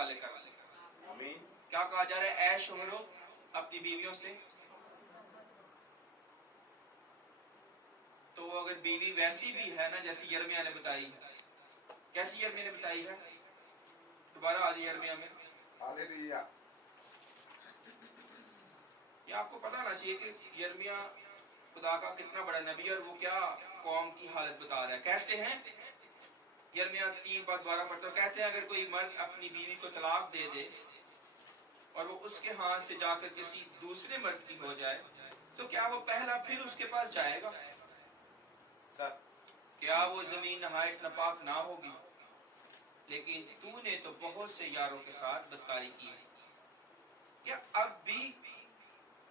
حوالے کر دیں. آمین. کیا کہا جا رہا ہے؟ اے شوہرو اپنی بیویوں سے. تو اگر بیوی ویسی بھی ہے نا جیسی یرمیہ نے بتائی ہے، کیسی یرمیہ نے بتائی ہے؟ دوبارہ آ جائے یرمیہ میں. ہاللیلویا. یہ آپ کو پتہ ہونا چاہیے کہ یرمیہ خدا کا کتنا بڑا نبی ہے اور وہ کیا قوم کی حالت بتا رہا ہے. کہتے ہیں یرمیہ 3:12 پڑھتا ہے، کہتے ہیں اگر کوئی مرد اپنی بیوی کو طلاق دے دے اور وہ اس کے ہاتھ سے جا کر کسی دوسرے مرد کی ہو جائے تو کیا وہ پہلا پھر اس کے پاس جائے گا؟ سر کیا وہ زمین نہایت ناپاک نہ ہوگی؟ لیکن تو نے تو بہت سے یاروں کے ساتھ بدکاری کی ہے، کیا اب بھی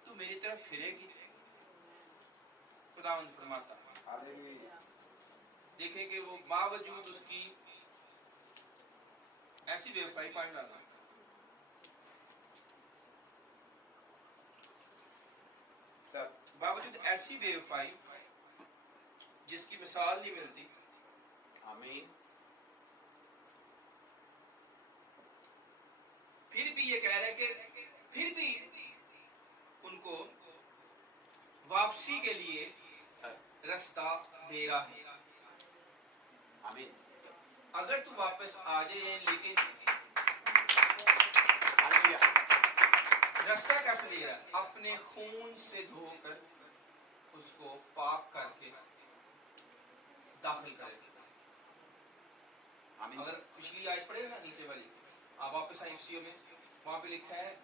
تو میری طرف پھرے گی؟ خداوند فرماتا ہے. ہاللیلویا. دیکھیں کہ وہ باوجود اس کی ایسی بے وفائی پائے ڈالا، سر باوجود ایسی بے وفائی جس کی مثال نہیں ملتی، آمین. پھر بھی یہ کہہ رہے کہ پھر بھی ان کو واپسی کے لیے سر رستہ دے رہا ہے. آمین. اگر تو واپس آ جائے، لیکن ہاللیلویا. رستہ کیسے دے رہا ہے؟ اپنے خون سے دھو کر اس کو پاک کر کے داخل کرے. آمین. اگر پچھلی آیت پڑھے نا نیچے والی، آپ واپس آئیں افسیوں میں، وہاں پہ لکھا ہے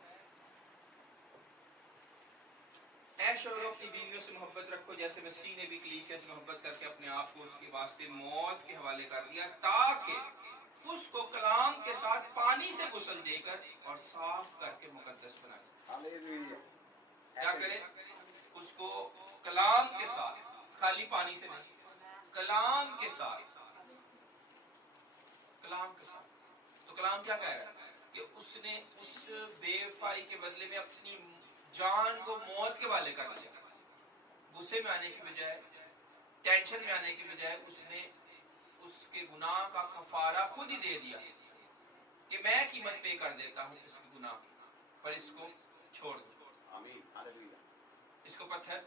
اے شوہرو اپنی بیویوں سے محبت رکھو جیسے مسیح نے بھی کلیسیا سے محبت کر کے اپنے آپ کو اس کے واسطے موت کے حوالے کر دیا تاکہ اس کو کلام کے ساتھ پانی سے غسل دے کر اور صاف کر کے مقدس بنائے. ہاللیلویا. کیا کرے؟ اس کو کلام کے ساتھ، خالی پانی سے نہیں، کلام کے ساتھ. کلام کے ساتھ تو کلام کیا کہہ رہا ہے کہ اس نے اس بے وفائی کے بدلے میں اپنی جان کو موت کے حوالے کر دیا. غصے میں آنے کی بجائے، ٹینشن میں آنے کی بجائے اس نے اس کے گناہ کا کفارہ خود ہی دے دیا کہ میں قیمت پے کر دیتا ہوں اس کے گناہ کی، پر اس کو چھوڑ دو. آمین. ہاللیلویا. اس کو پتھر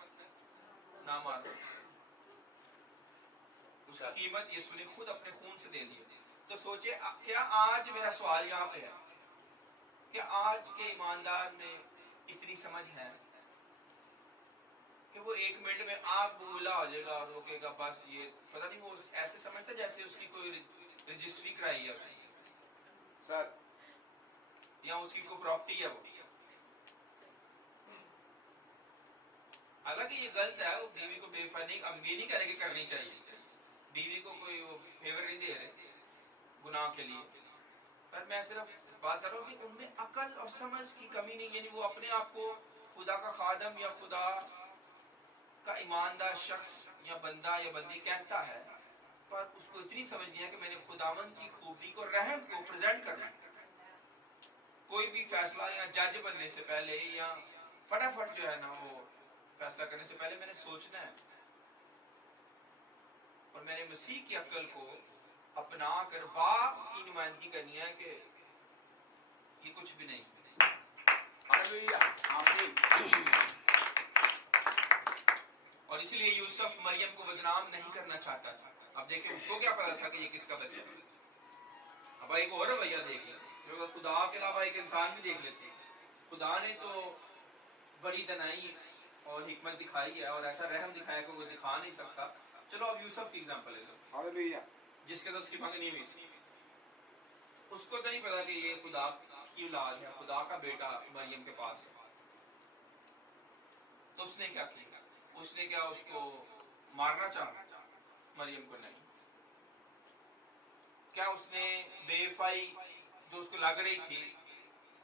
نہ مارو. اس کی قیمت یسوع نے خود اپنے خون سے دے دی. تو سوچے کیا آج میرا سوال یہاں پہ ہے کہ آج کے ایماندار میں اتنی سمجھ ہے کہ وہ 1 منٹ میں آگ بگولا ہو جائے گا اور وہ کہے گا بس یہ پتہ نہیں، وہ ایسے سمجھتا جیسے اس کی کوئی رجسٹری کرائی ہے اس نے، سر یا اس کی کوئی پراپرٹی ہے. وہ حالانکہ یہ غلط ہے، وہ بیوی کو بے وفا نہیں، ہم یہ نہیں کہہ رہے کہ کرنی چاہیے، بیوی کو کوئی فیور نہیں دے رہے گناہ کے لیے، پر میں صرف بات کر رہا ہوں کہ ان میں عقل اور سمجھ کی کمی نہیں. یعنی وہ اپنے آپ کو خدا کا خادم یا خدا کا ایماندار شخص یا بندہ یا بندی کہتا ہے، پر اس کو اتنی سمجھ نہیں ہے کہ میں نے خداوند کی خوبی کو، رحم کو پریزنٹ کرنا ہے. کوئی بھی فیصلہ یا جج بننے سے پہلے یا فٹافٹ جو ہے نا وہ فیصلہ کرنے سے پہلے میں نے سوچنا ہے، اور میں نے مسیح کی عقل کو اپنا کر باپ کی نمائندگی کرنی ہے کہ یہ کچھ بھی نہیں. ہاللیلویا. آمین. اور اسی لیے یوسف مریم کو بدنام نہیں کرنا چاہتا تھا. اب دیکھیں اس کو کیا پتا تھا کہ یہ کس کا بچہ ہے. اب ایک اور رویہ دیکھ لیں، جو خدا کے علاوہ ایک انسان بھی دیکھ لیتے ہیں. خدا نے تو بڑی دنائی اور حکمت دکھائی ہے اور ایسا رحم دکھایا کہ وہ دکھا نہیں سکتا. چلو اب یوسف کی اگزامپل لے لو، ہاللیلویا. جس کے ساتھ اس کی منگنی ہوئی تھی. اس کو تو نہیں پتا کہ یہ خدا کی اولاد ہے، خدا کا بیٹا مریم کے پاس ہے. تو اس نے کیا کیا؟ اس نے کیا اس کو مارنا چاہا؟ مریم کو نہیں. کیا اس نے بے وفائی جو اس کو لگ رہی تھی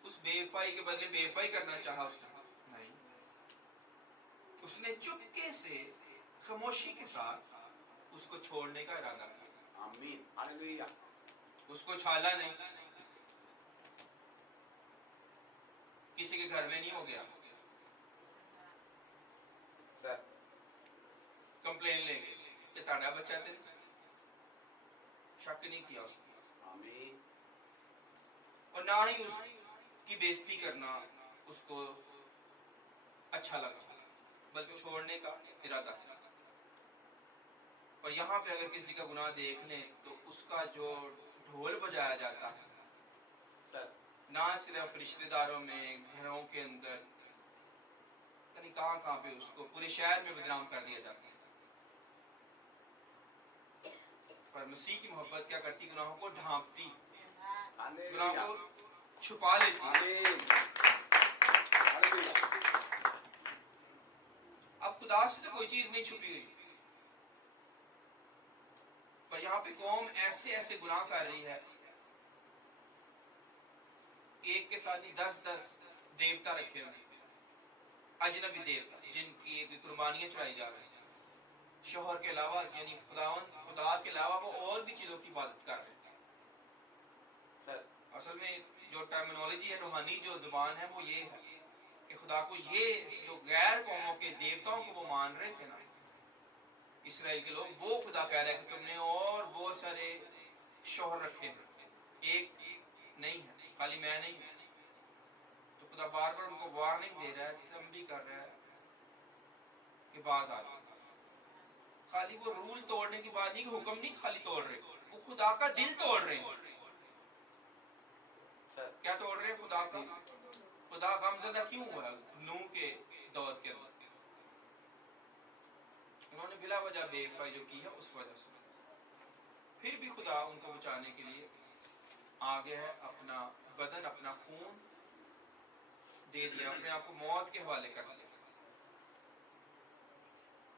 اس بے وفائی کے بدلے بے وفائی کرنا چاہا؟ اس نے نہیں. اس نے چپکے سے خاموشی کے ساتھ اس کو چھوڑنے کا ارادہ کیا. آمین. ہاللیلویا. اس کو چھالا نہیں، کسی کے گھر میں نہیں ہو گیا، سر کمپلین لے گئے کہ تاڑا بچہ تھے، شک نہیں کیا اس نے. آمین. اور اور نہ ہی اس کی بےزتی کرنا اس کو اچھا لگا، بلکہ چھوڑنے کا ارادہ کیا۔ اور یہاں پہ اگر کسی کا گناہ دیکھ لیں تو اس کا جو ڈھول بجایا جاتا ہے، سر نہ صرف رشتہ داروں میں، گھروں کے اندر، یعنی کہاں کہاں پہ اس کو پورے شہر میں بدنام کر دیا جاتا ہے۔ پر مسیح کی محبت کیا کرتی؟ گناہوں کو ڈھانپتی، گناہوں ہاللویا کو چھپا لیتی۔ آمین ہاللویا اب خدا سے تو کوئی چیز نہیں چھپی ہوئی، پر یہاں پہ قوم ایسے ایسے گناہ کر رہی ہے، ایک کے ساتھ نہیں 10 دیوتا رکھے ہوئے، اجنبی دیوتا جن کی ایک قربانیاں چڑھائی جا رہی ہیں شوہر کے علاوہ، یعنی خدا کے علاوہ وہ اور بھی چیزوں کی عبادت کر رہے ہیں۔ سر اصل میں جو ٹرمینالوجی ہے، روحانی جو زبان ہے، وہ یہ ہے کہ خدا کو یہ جو غیر قوموں کے دیوتاؤں کو وہ مان رہے تھے نا اسرائیل کے لوگ، وہ خدا کہہ رہا ہے کہ تم نے اور بہت سارے شوہر رکھے ہیں، ایک نہیں ہے، خالی میں نہیں ہوں۔ تو خدا بار بار ان کو وارننگ دے رہا ہے، تنبیہ کر رہا ہے کہ باز آ جاؤ۔ خالی وہ رول توڑنے کی بات نہیں، کہ حکم نہیں خالی توڑ رہے، وہ خدا کا دل توڑ رہے ہیں۔ سر کیا توڑ رہے ہیں؟ خدا کا۔ خدا غمزدہ کیوں ہوا نوح کے دور کے اندر؟ انہوں نے بلا وجہ بے وفائی جو کی ہے اس وجہ سے۔ پھر بھی خدا ان کو بچانے کے لیے آگے ہے، اپنا بدن، اپنا خون دے دیا، اپنے آپ کو موت کے حوالے کر دیا۔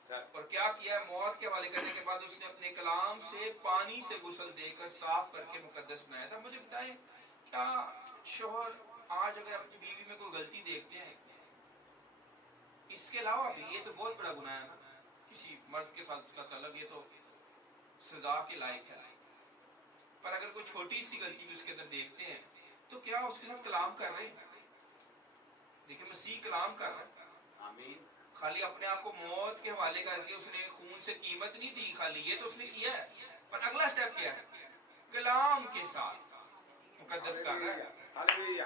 سر اور کیا کیا؟ موت کے حوالے کرنے کے بعد اس نے اپنے کلام سے پانی سے غسل دے کر صاف کر کے مقدس بنایا تھا۔ مجھے بتائیں، کیا شوہر آج اگر اپنی بیوی میں کوئی غلطی دیکھتے ہیں، اس کے علاوہ بھی یہ تو بہت بڑا گناہ ہے نا، کسی مرد کے ساتھ اس کا طلب، یہ تو سزا کے لائق ہے۔ پر اگر کوئی چھوٹی سی غلطی بھی اس کے اندر دیکھتے ہیں تو کیا اس کے ساتھ کلام کر رہے ہیں؟ دیکھیں مسیح کلام کر رہا ہے، آمین خالی اپنے آپ کو موت کے حوالے کر کے اس نے خون سے قیمت نہیں دی، خالی یہ تو اس نے کیا ہے، پر اگلا سٹیپ کیا ہے؟ کلام کے ساتھ مقدس کر رہا ہے۔ ہاللویا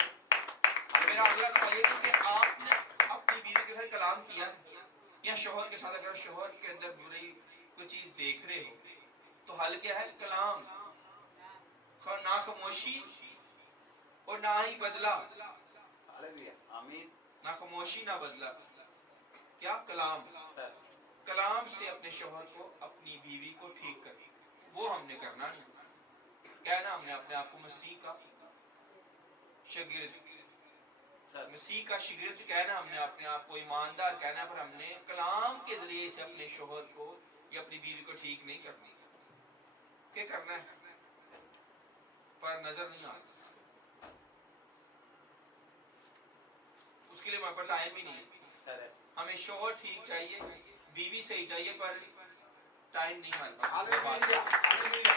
میرا اگلا سوال یہ ہے کہ آپ نے اپنی بیوی کے ساتھ کلام کیا ہے؟ یا شوہر کے ساتھ اگر شوہر کے اندر بری کوئی چیز دیکھ رہے ہو تو حل کیا ہے؟ کلام، نہ خاموشی اور نہ ہی بدلا، ہاللویا آمین نہ خاموشی نہ بدلا، کیا؟ کلام۔ سر کلام سے اپنے شوہر کو، اپنی بیوی کو ٹھیک کر، وہ ہم نے کرنا نہیں۔ کہنا ہم نے اپنے آپ کو مسیح کا شاگرد، سر مسیح کا شاگرد کہنا، ہم نے اپنے آپ کو ایماندار کہنا، پر ہم نے کلام کے ذریعے سے اپنے شوہر کو یا اپنی بیوی کو ٹھیک نہیں کرنا۔ کیا کرنا ہے پر نظر نہیں آتا، اس کے لیے ہمارے پاس ٹائم ہی نہیں ہے۔ سر ہمیں شوہر ٹھیک چاہیے، بیوی صحیح چاہیے، پر ٹائم نہیں ہمارے پاس۔ ہاللویا ہاللویا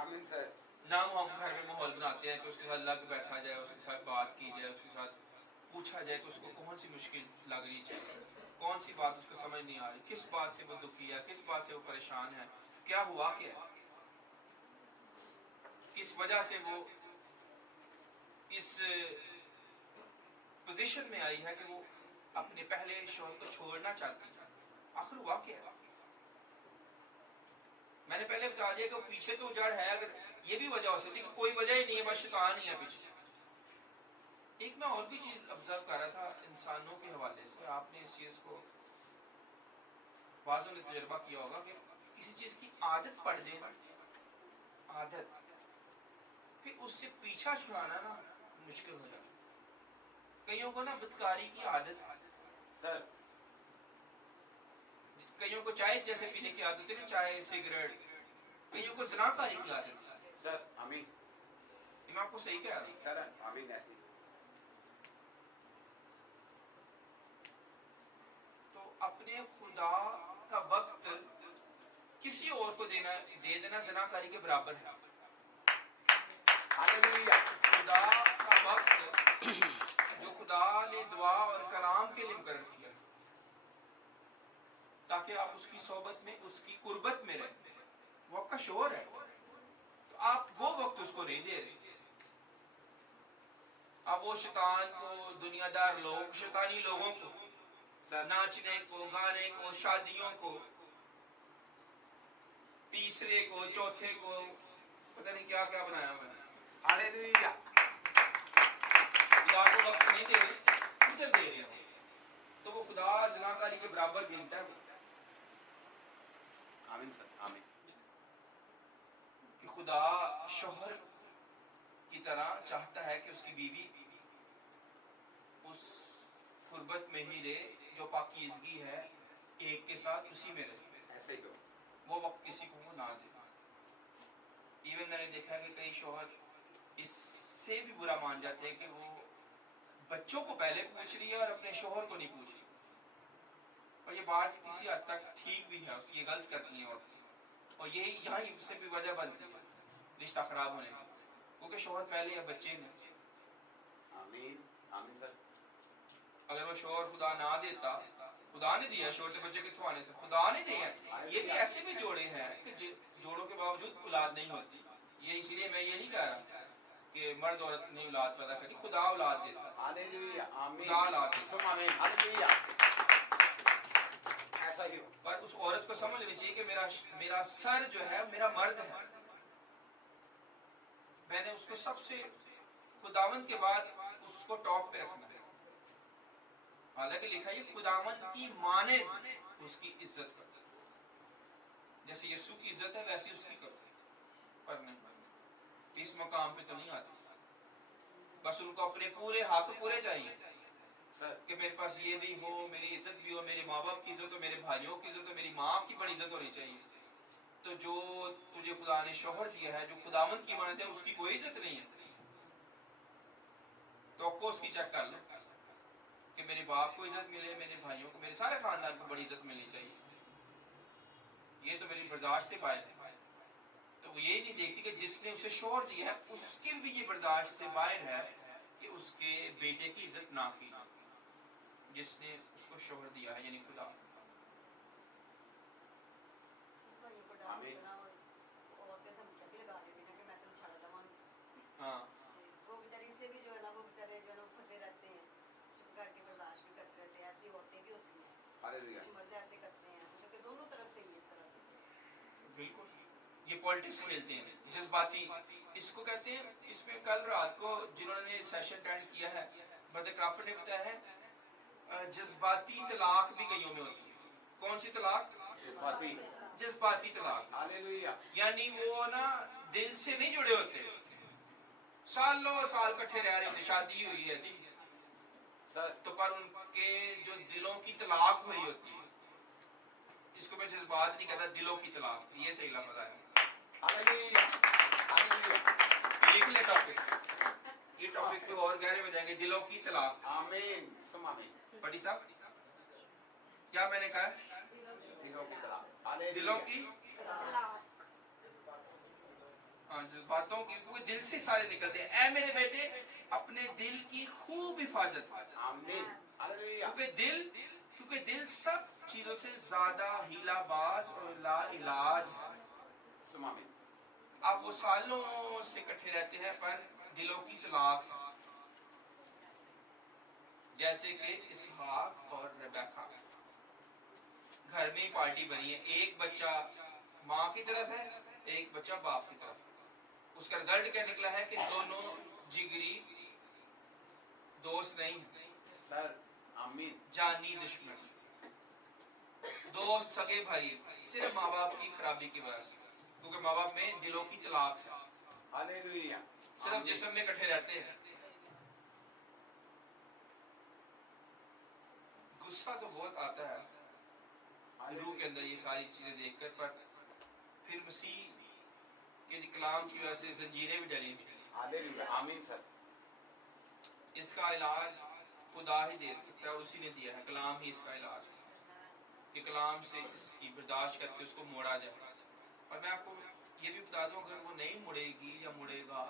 آمین سر نہ ہم گھر میں ماحول بناتے ہیں کہ اس کے ساتھ لگ بیٹھا جائے، اس کے ساتھ بات کی جائے، اس کے ساتھ پوچھا جائے کہ اس کو کون سی مشکل لگ رہی ہے، کون سی بات اس کو سمجھ نہیں آ رہی، کس بات سے وہ دکھی ہے، کس بات سے وہ پریشان ہے، کیا ہوا، کیا ہے، کس وجہ سے وہ اس پوزیشن میں آئی ہے کہ وہ اپنے پہلے شوہر کو چھوڑنا چاہتی ہے، آخر ہوا کیا ہے۔ میں نے پہلے بتا دیا کہ پیچھے تو جڑ ہے، اگر یہ بھی وجہ ہو سکتی کہ کوئی وجہ ہی نہیں ہے، بس شیطان ہی ہے پیچھے۔ ایک میں اور بھی چیز آبزرو کر رہا تھا انسانوں کے حوالے سے، آپ نے اس چیز کو بعضوں نے تجربہ کیا ہوگا کہ کسی چیز کی عادت پڑ جائے نا، عادت، پھر اس سے پیچھا چھڑانا نا مشکل ہو جاتا۔ کئیوں کو نا بدکاری کی عادت، سر کئیوں کو چائے جیسے پینے کی عادت ہے نا، چائے، سگریٹ، کئیوں کو زنا کاری کی عادت ہے۔ سر آمین میں آپ کو صحیح کہہ رہا ہوں۔ سر آمین ایسی تو اپنے خدا کا وقت کسی اور کو دے دینا زنا کاری کے برابر ہے۔ ہاللویا خدا کا وقت جو خدا نے دعا اور کلام کے لیے مقرر کیا تاکہ آپ اس کی صحبت میں، اس کی قربت میں رہیں، وہ آپ کا شوہر ہے، تو آپ وہ वो शैतान को, दुनियादार लोग, शैतानी लोगों को, सर नाचने को, गाने को, शादियों को, तीसरे को, चौथे को, पता नहीं क्या क्या बनाया हुआ है। हालेलुया खुदा को वक्त नहीं दे रहे, किधर दे रहे हैं? तो वो खुदा ज़िनाकारी के बराबर गिनता है आमीन सर आमीन कि खुदा शोहर की तरह चाहता है कि उसकी बीवी उस फुर्बत में ही रहे जो पाकीज़गी है, एक के साथ उसी में रहे, ऐसे ही करो वो वक्त किसी को वो ना दे। इवन मैंने देखा है कि कई शोहर इससे भी बुरा मान जाते हैं कि वो बच्चों को पहले पूछ रही है और अपने शोहर को नहीं पूछ रही। और ये बात किसी हद तक ठीक भी है, ये गलत करती हैं औरतें, और यही यहाँ से भी वजह बनती है रिश्ता खराब होने की, क्योंकि शोहर पहले या बच्चे में। आमीन आमीन सर अगर वो शोहर खुदा ना देता, खुदा ने दिया शोहर, तो बच्चे कितों आने से? खुदा ने दिया। ये भी ऐसे भी जोड़े हैं कि जोड़ों के बावजूद औलाद नहीं होती। ये इसीलिए मैं ये नहीं कह रहा कि मर्द औरत ने औलाद पैदा करी, खुदा औलाद देता है। हालेलुया आमीन खुदा औलाद देता है। सुम आमीन हालेलुया ऐसा ही हो पर उस औरत को समझ लेनी चाहिए कि मेरा सर जो है मेरा मर्द है, मैंने उसको सबसे खुदावंद के बाद उसको टॉप पे रखना है। हालांकि लिखा है खुदावंद की माने उसकी इज्जत कर, जैसे यीशु की इज्जत है वैसी उसकी करो, पर नहीं इस मकाम पे तो नहीं आती। बस उनको अपने पूरे हक पूरे चाहिए सर कि मेरे पास ये भी हो, मेरी इज्जत भी हो, मेरे माँ बाप की इज्जत हो, मेरे भाइयों की इज्जत हो, मेरी माँ की बड़ी इज्जत होनी चाहिए। तो जो तुझे खुदा ने शोहर दिया है, जो खुदावंद की मानते हैं, उसकी कोई इज्जत नहीं है, तो आपको उसकी चेक कर लो कि मेरे बाप को इज्जत मिले, मेरे भाइयों को, मेरे सारे खानदान को बड़ी इज्जत मिलनी चाहिए। ये तो मेरी बर्दाश्त से बाहर है। तो वो ये नहीं देखती कि जिसने उसे शोहर दिया है उसकी भी ये बर्दाश्त से बाहर है कि उसके बेटे की इज्जत ना की जिसने उसको शोहर दिया है, यानी खुदा। आमीन हाँ वो बेचारी इससे भी जो है ना, वो बेचारे जो है ना फंसे रहते हैं, चुप करके बर्दाश्त भी करते रहते हैं। ऐसी औरतें भी होती हैं, हालेलुया कुछ मर्द ऐसे करते हैं, मतलब कि दोनों तरफ से ही इस तरह से। बिल्कुल, ये पॉलिटिक्स खेलते हैं, जज्बाती इसको कहते हैं। इसमें कल रात को जिन्होंने सेशन अटेंड किया है, ब्रदर क्राफर्ड ने बताया है जज्बाती तलाक भी कईयों में होती है। कौन सी तलाक? जज्बाती जज्बाती तलाक, हालेलुया यानी वो ना दिल से नहीं जुड़े होते, सालों साल इकट्ठे रह रहे होते, शादी हुई है जी सर तो पर उनके जो दिलों की तलाक हुई होती है, इसको मैं जज्बात नहीं कहता, दिलों की तलाक, ये सही लफ्ज़ है। हालेलुया हालेलुया लिख ले टॉपिक, ये टॉपिक पे और गहरे में जाएंगे, दिलों की तलाक। आमीन सुम आमीन पटी साहब क्या मैंने कहा? दिलों की तरह हालेलुया दिलों की, हाँ, जज्बातों की, वो दिल से सारे निकलते हैं। ऐ मेरे बेटे अपने दिल की खूब हिफाजत कर, आमीन हालेलुया क्योंकि दिल सब चीजों से ज्यादा हीलाबाज और ला इलाज है। सुम आमीन आप वो सालों से इकट्ठे रहते हैं पर दिलों की तलाक है। जैसे कि इसहाक और रेबेका, घर में पार्टी बनी है, एक बच्चा माँ की तरफ है, एक बच्चा बाप की तरफ। उसका रिजल्ट क्या निकला है कि दोनों जिगरी दोस्त नहीं, सर आमीन जानी दुश्मन, दोस्त सगे भाई, सिर्फ माँ बाप की खराबी की वजह से, क्योंकि माँ बाप में दिलों की तलाक है, हालेलुया सिर्फ जिस्म में इकट्ठे रहते हैं। गुस्सा तो बहुत आता है रूह के अंदर ये सारी चीजें देखकर, पर फिर मसीह के कलाम की वजह से जंजीरें भी डली। हालेलुया आमीन सर इसका इलाज खुदा ही दे सकता है, उसी ने दिया है, कलाम ही इसका इलाज है कि कलाम से इसकी बर्दाश्त करके उसको मोड़ा जाए। और मैं आपको ये भी बता दूं, अगर वो नहीं मुड़ेगी या मुड़ेगा,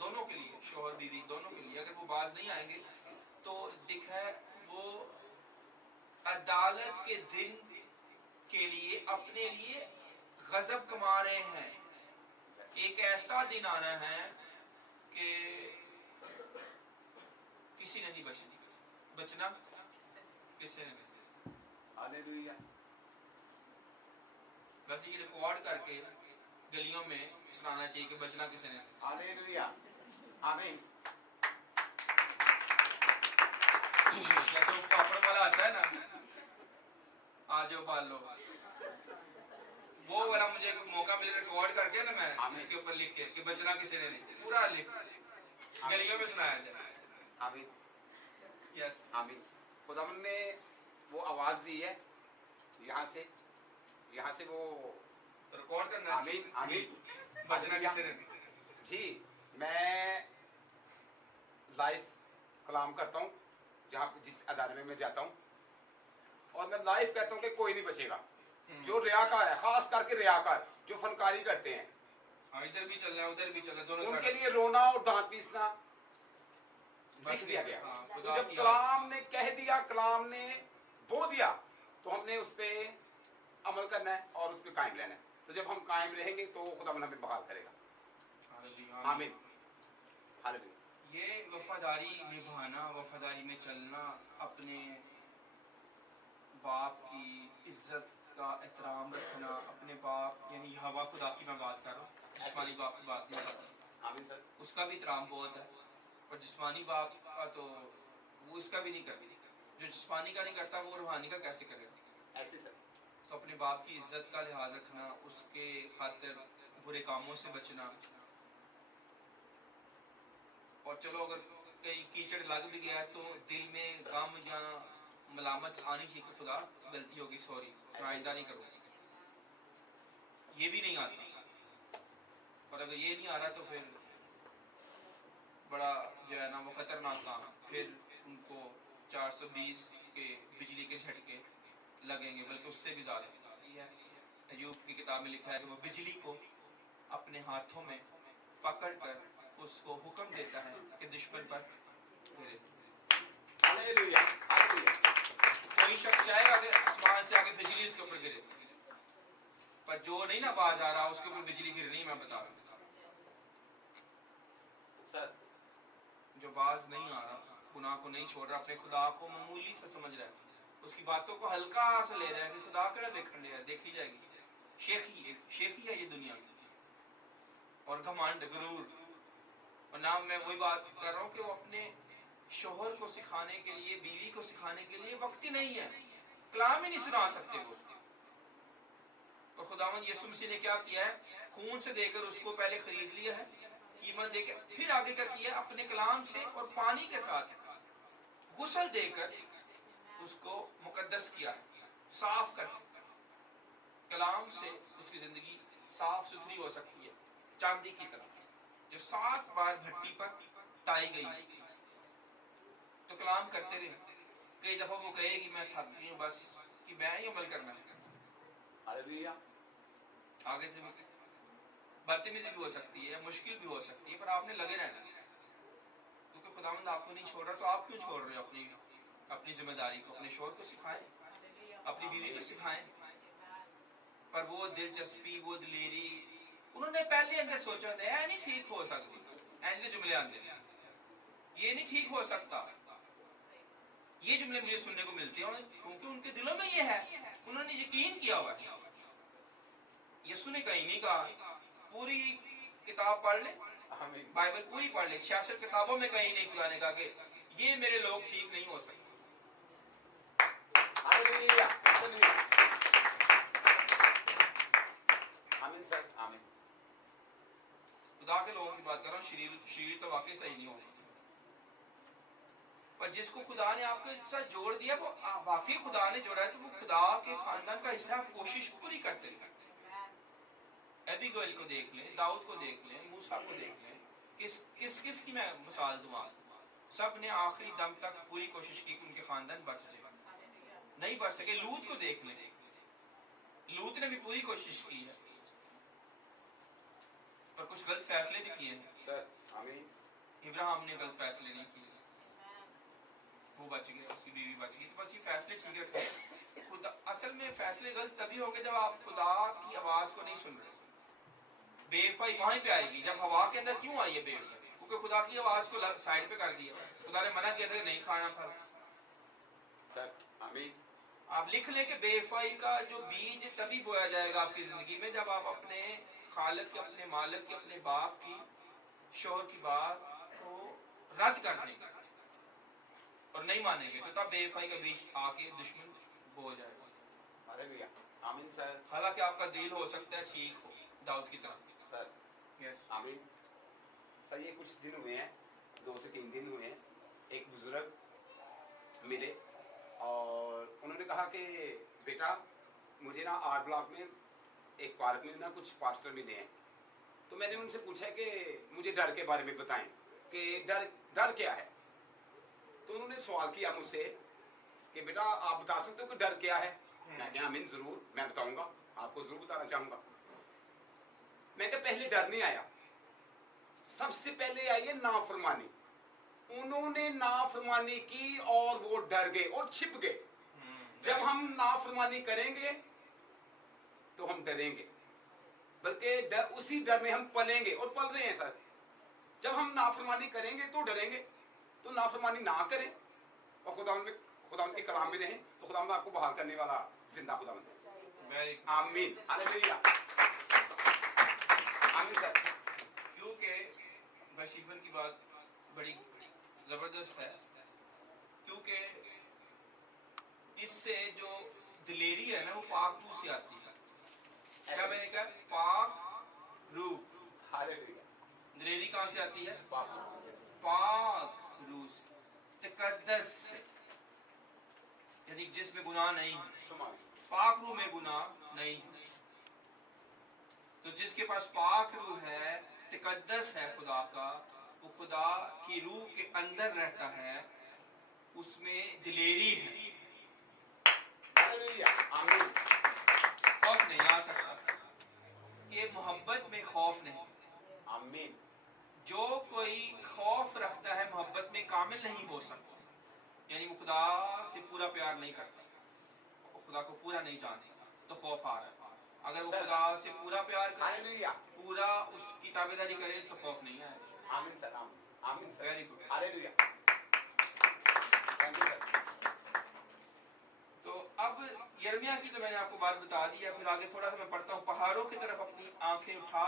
दोनों के लिए, शोहर बीवी दोनों के लिए, अगर वो बाज नहीं आएंगे तो दिखा है वो अदालत के दिन के लिए अपने लिए गजब कमा रहे हैं। एक ऐसा दिन आना है कि किसी ने नहीं बचना किसी ने नहीं। हालेलुया बस ये रिकॉर्ड करके गलियों में सुनाना चाहिए कि बचना किसी ने। हालेलुया आमीन जैसे वो पापड़ वाला आता है ना, आज वो पाल लो, वो वाला मुझे मौका मिले रिकॉर्ड करके ना मैं आमीन। इसके ऊपर लिख के कि बचना किसी ने नहीं, पूरा लिख गलियों में सुनाया जाए। आमीन यस आमीन खुदावन ने वो आवाज दी है यहाँ से वो रिकॉर्ड करना। आमीन आमीन बचना किसी ने नहीं। जी मैं लाइव कलाम करता हूँ जिस अदारे में मैं जाता हूँ, और मैं लाइव कहता हूँ कि कोई नहीं बचेगा। जो रियाकार है, खास करके रियाकार जो फनकारी करते हैं, हाँ इधर भी चल रहा है उधर भी चल रहा है, दोनों उनके साइड। लिए रोना और दांत पीसना लिख दिया गया। हाँ, तो खुदा जब की कलाम ने कह दिया, कलाम ने बो दिया, तो हमने उस पे अमल करना है और उस पे कायम रहना है। तो जब हम कायम रहेंगे तो खुदा हमें बहाल करेगा। हालेलुया। आमीन हालेलुया ये वफादारी निभाना, वफादारी में चलना, अपने बाप की इज्जत का एहतराम रखना, अपने बाप यानी हवा खुदा की मैं बात कर रहा हूँ, जिस्मानी बाप की बात नहीं कर रहा, आमीन सर उसका भी एहतराम बहुत है, और जिस्मानी बाप का तो वो इसका भी नहीं करती। जो जिस्मानी का नहीं करता वो रूहानी का कैसे करेगा। ऐसे सर तो अपने बाप की इज्जत का लिहाज रखना, उसके खातिर बुरे कामों से बचना, और चलो अगर कहीं कीचड़ लग भी गया तो दिल में गम या मलामत आनी चाहिए कि खुदा गलती होगी, सॉरी, मैं आइंदा नहीं करूँगा। ये भी नहीं आता, और अगर ये नहीं आ रहा तो फिर बड़ा जो है ना वो खतरनाक काम है। फिर उनको 420 के बिजली के झटके लगेंगे, बल्कि उससे भी ज़्यादा। अय्यूब की किताब में लिखा है कि वो बिजली को अपने हाथों में पकड़ कर उसको हुक्म देता है कि दुश्मन पर गिरे। हालेलुया हालेलुया कोई शख्स चाहेगा कि आसमान से आके बिजली उसके ऊपर गिरे, पर जो नहीं ना बाज आ रहा उसके ऊपर बिजली गिरनी, मैं बता रहा हूँ। सर जो बाज नहीं आ रहा, गुनाह को नहीं छोड़ रहा, अपने खुदा को मामूली से समझ रहा है, उसकी बातों को हल्का से ले रहा है कि खुदा क्या देखने है, देखी जाएगी। शेखी है ये दुनिया, और घमंड गुरूर। और नाम मैं वही बात कर रहा हूँ कि वो अपने शोहर को सिखाने के लिए, बीवी को सिखाने के लिए वक्त ही नहीं है, कलाम ही नहीं सुना सकते वो। तो खुदावंद यीशु मसीह ने क्या किया है, खून से देकर उसको पहले खरीद लिया है, कीमत देकर, फिर आगे क्या किया, अपने कलाम से और पानी के साथ गुस्ल देकर उसको मुकद्दस किया, साफ कर। कलाम से उसकी जिंदगी साफ सुथरी हो सकती है, चांदी की तरह जो 7 बार भट्टी पर ताई गई। तो कलाम करते रहे। कई दफा वो कहेगी मैं थक गई हूँ बस, कि मैं ही अमल करना है। हालेलुया आगे से भी बदतमीजी भी हो सकती है, मुश्किल भी हो सकती है, पर आपने लगे रहना, क्योंकि खुदावंद आपको नहीं छोड़ रहा। तो आप क्यों छोड़ रहे हो अपनी जिम्मेदारी को? अपने शोहर को सिखाएं, अपनी बीवी को सिखाएं। पर वो दिलचस्पी, वो दिलेरी उन्होंने पहले अंदर सोचा था, ऐ नहीं ठीक हो सकती, ऐसे जुमले आते हैं, ये नहीं ठीक हो सकता, ये जुमले मुझे सुनने को मिलते हैं, क्योंकि उनके दिलों में ये है, उन्होंने यकीन किया हुआ है। यीशु ने कहीं नहीं कहा पूरी किताब पढ़ ले, आमीन बाइबल पूरी पढ़ ले, 66 किताबों में कहीं नहीं खुदा ने कहा कि ये मेरे लोग ठीक नहीं हो सकते। हालेलुया हालेलुया आमीन सर आमीन खुदा के लोगों की बात कर रहा हूँ, शरीर तो वाकई सही नहीं होगा, पर जिसको खुदा ने आपके साथ जोड़ दिया वो वाकई खुदा ने जोड़ा है, तो वो खुदा के खानदान का हिस्सा, आप कोशिश पूरी करते रहे। एबीगैल को देख लें, दाऊद को देख लें, मूसा को देख लें, किस की मैं मिसाल दूँ, सब ने आखिरी दम तक पूरी कोशिश की कि उनके खानदान बच जाए, नहीं बच सके। लूत को देख लें, लूत ने भी पूरी कोशिश की है, पर कुछ गलत फैसले भी किए हैं। सर आमीन इब्राहिम ने गलत फैसले नहीं किए, वो बच गया, उसकी बीवी बच गई, तो बस ये फैसले ठीक है। खुदा असल में फैसले गलत तभी होंगे जब आप खुदा की आवाज को नहीं सुन रहे। बेवफाई वहीं पे आएगी जब हवा के अंदर क्यों आई है बेवफाई, वो क्योंकि खुदा की आवाज को साइड पे कर दिया, खुदा ने मना किया था कि नहीं खाना फल। सर आमीन। आप लिख लें कि बेवफाई का जो बीज तभी बोया जाएगा आपकी जिंदगी में जब आप अपने खालिक के, अपने मालिक के, अपने बाप की, शोहर की बात को रद्द कर देंगे और नहीं मानेंगे, तो तब बेवफाई का बीज आके दुश्मन बो जाएगा। हालेलुया आमीन सर। हालांकि आपका दिल हो सकता है ठीक हो दाऊद की तरह। सर यस आमीन। सर ये कुछ दिन हुए हैं, 2 से 3 दिन हुए हैं, एक बुजुर्ग मिले और उन्होंने कहा कि बेटा मुझे ना आर ब्लॉक में एक पार्क में ना कुछ पास्टर मिले हैं, तो मैंने उनसे पूछा कि मुझे डर के बारे में बताएं कि डर क्या है। तो उन्होंने सवाल किया मुझसे कि बेटा आप बता सकते हो कि डर क्या है। मैं क्या आमीन जरूर मैं बताऊंगा, आपको जरूर बताना चाहूंगा। मैं क्या पहले डर नहीं आया, सबसे पहले आई है नाफरमानी। उन्होंने नाफरमानी की और वो डर गए और छिप गए। जब हम नाफरमानी करेंगे तो हम डरेंगे, बल्कि उसी डर में हम पलेंगे और पल रहे हैं सर। जब हम नाफरमानी करेंगे तो डरेंगे, तो नाफरमानी ना करें और खुदा के कलाम में रहें, तो खुदा आपको बहाल करने वाला जिंदा खुदा है। आमीन हालेलुया आमीन सर। क्योंकि बशीफन की बात बड़ी जबरदस्त है, क्योंकि इससे जो दिलेरी है ना वो पाक रूह से आती है। क्या मैंने कहा? पाक रूह। हालेलुया। दिलेरी कहाँ से आती है? पाक पाक रूह से, तकद्दस से, यानी जिसमें गुनाह नहीं है। पाक रूह में गुनाह नहीं है। तो जिसके पास पाक रूह है, तकद्दस है खुदा का, वो खुदा की रूह के अंदर रहता है, उसमें दिलेरी है। हालेलुया आमीन। खौफ नहीं आ सकता, कि मोहब्बत में खौफ नहीं। आमीन। जो कोई खौफ रखता है मोहब्बत में कामिल नहीं हो सकता, यानी वो खुदा से पूरा प्यार नहीं करता, खुदा को पूरा नहीं जानता, तो खौफ आ रहा है। अगर वो खुदा से पूरा प्यार करे, पूरा उसकी ताबेदारी करे, तो खौफ नहीं आएगा। आमीन सर आमीन आमीन sir. Very good. Hallelujah thank you sir. तो अब यिर्मयाह की तो मैंने आपको बात बता दी है, फिर आगे थोड़ा सा मैं पढ़ता हूँ। पहाड़ों की तरफ अपनी आंखें उठा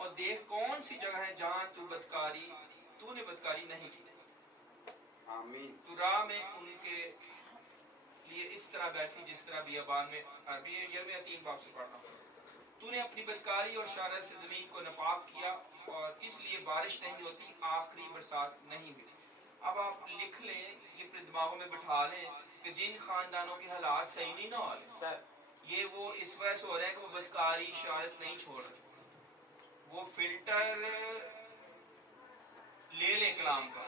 और देख कौन सी जगह है जहाँ तूने बदकारी नहीं की। आमीन। तू राह में उनके लिए इस तरह बैठी जिस तरह बियाबान में। अरबी यिर्मयाह 3 बाब से पढ़ना। तूने अपनी बदकारी और शारत से जमीन को नापाक किया और इसलिए बारिश नहीं होती, आखिरी बरसात नहीं हुई। अब आप लिख लें, ये अपने दिमागों में बिठा लें कि जिन खानदानों के हालात सही नहीं ना हो रहे सर, ये वो इस वजह से हो रहे हैं कि वो बदकारी शारत नहीं छोड़ रहे, वो फिल्टर ले लें कलाम का,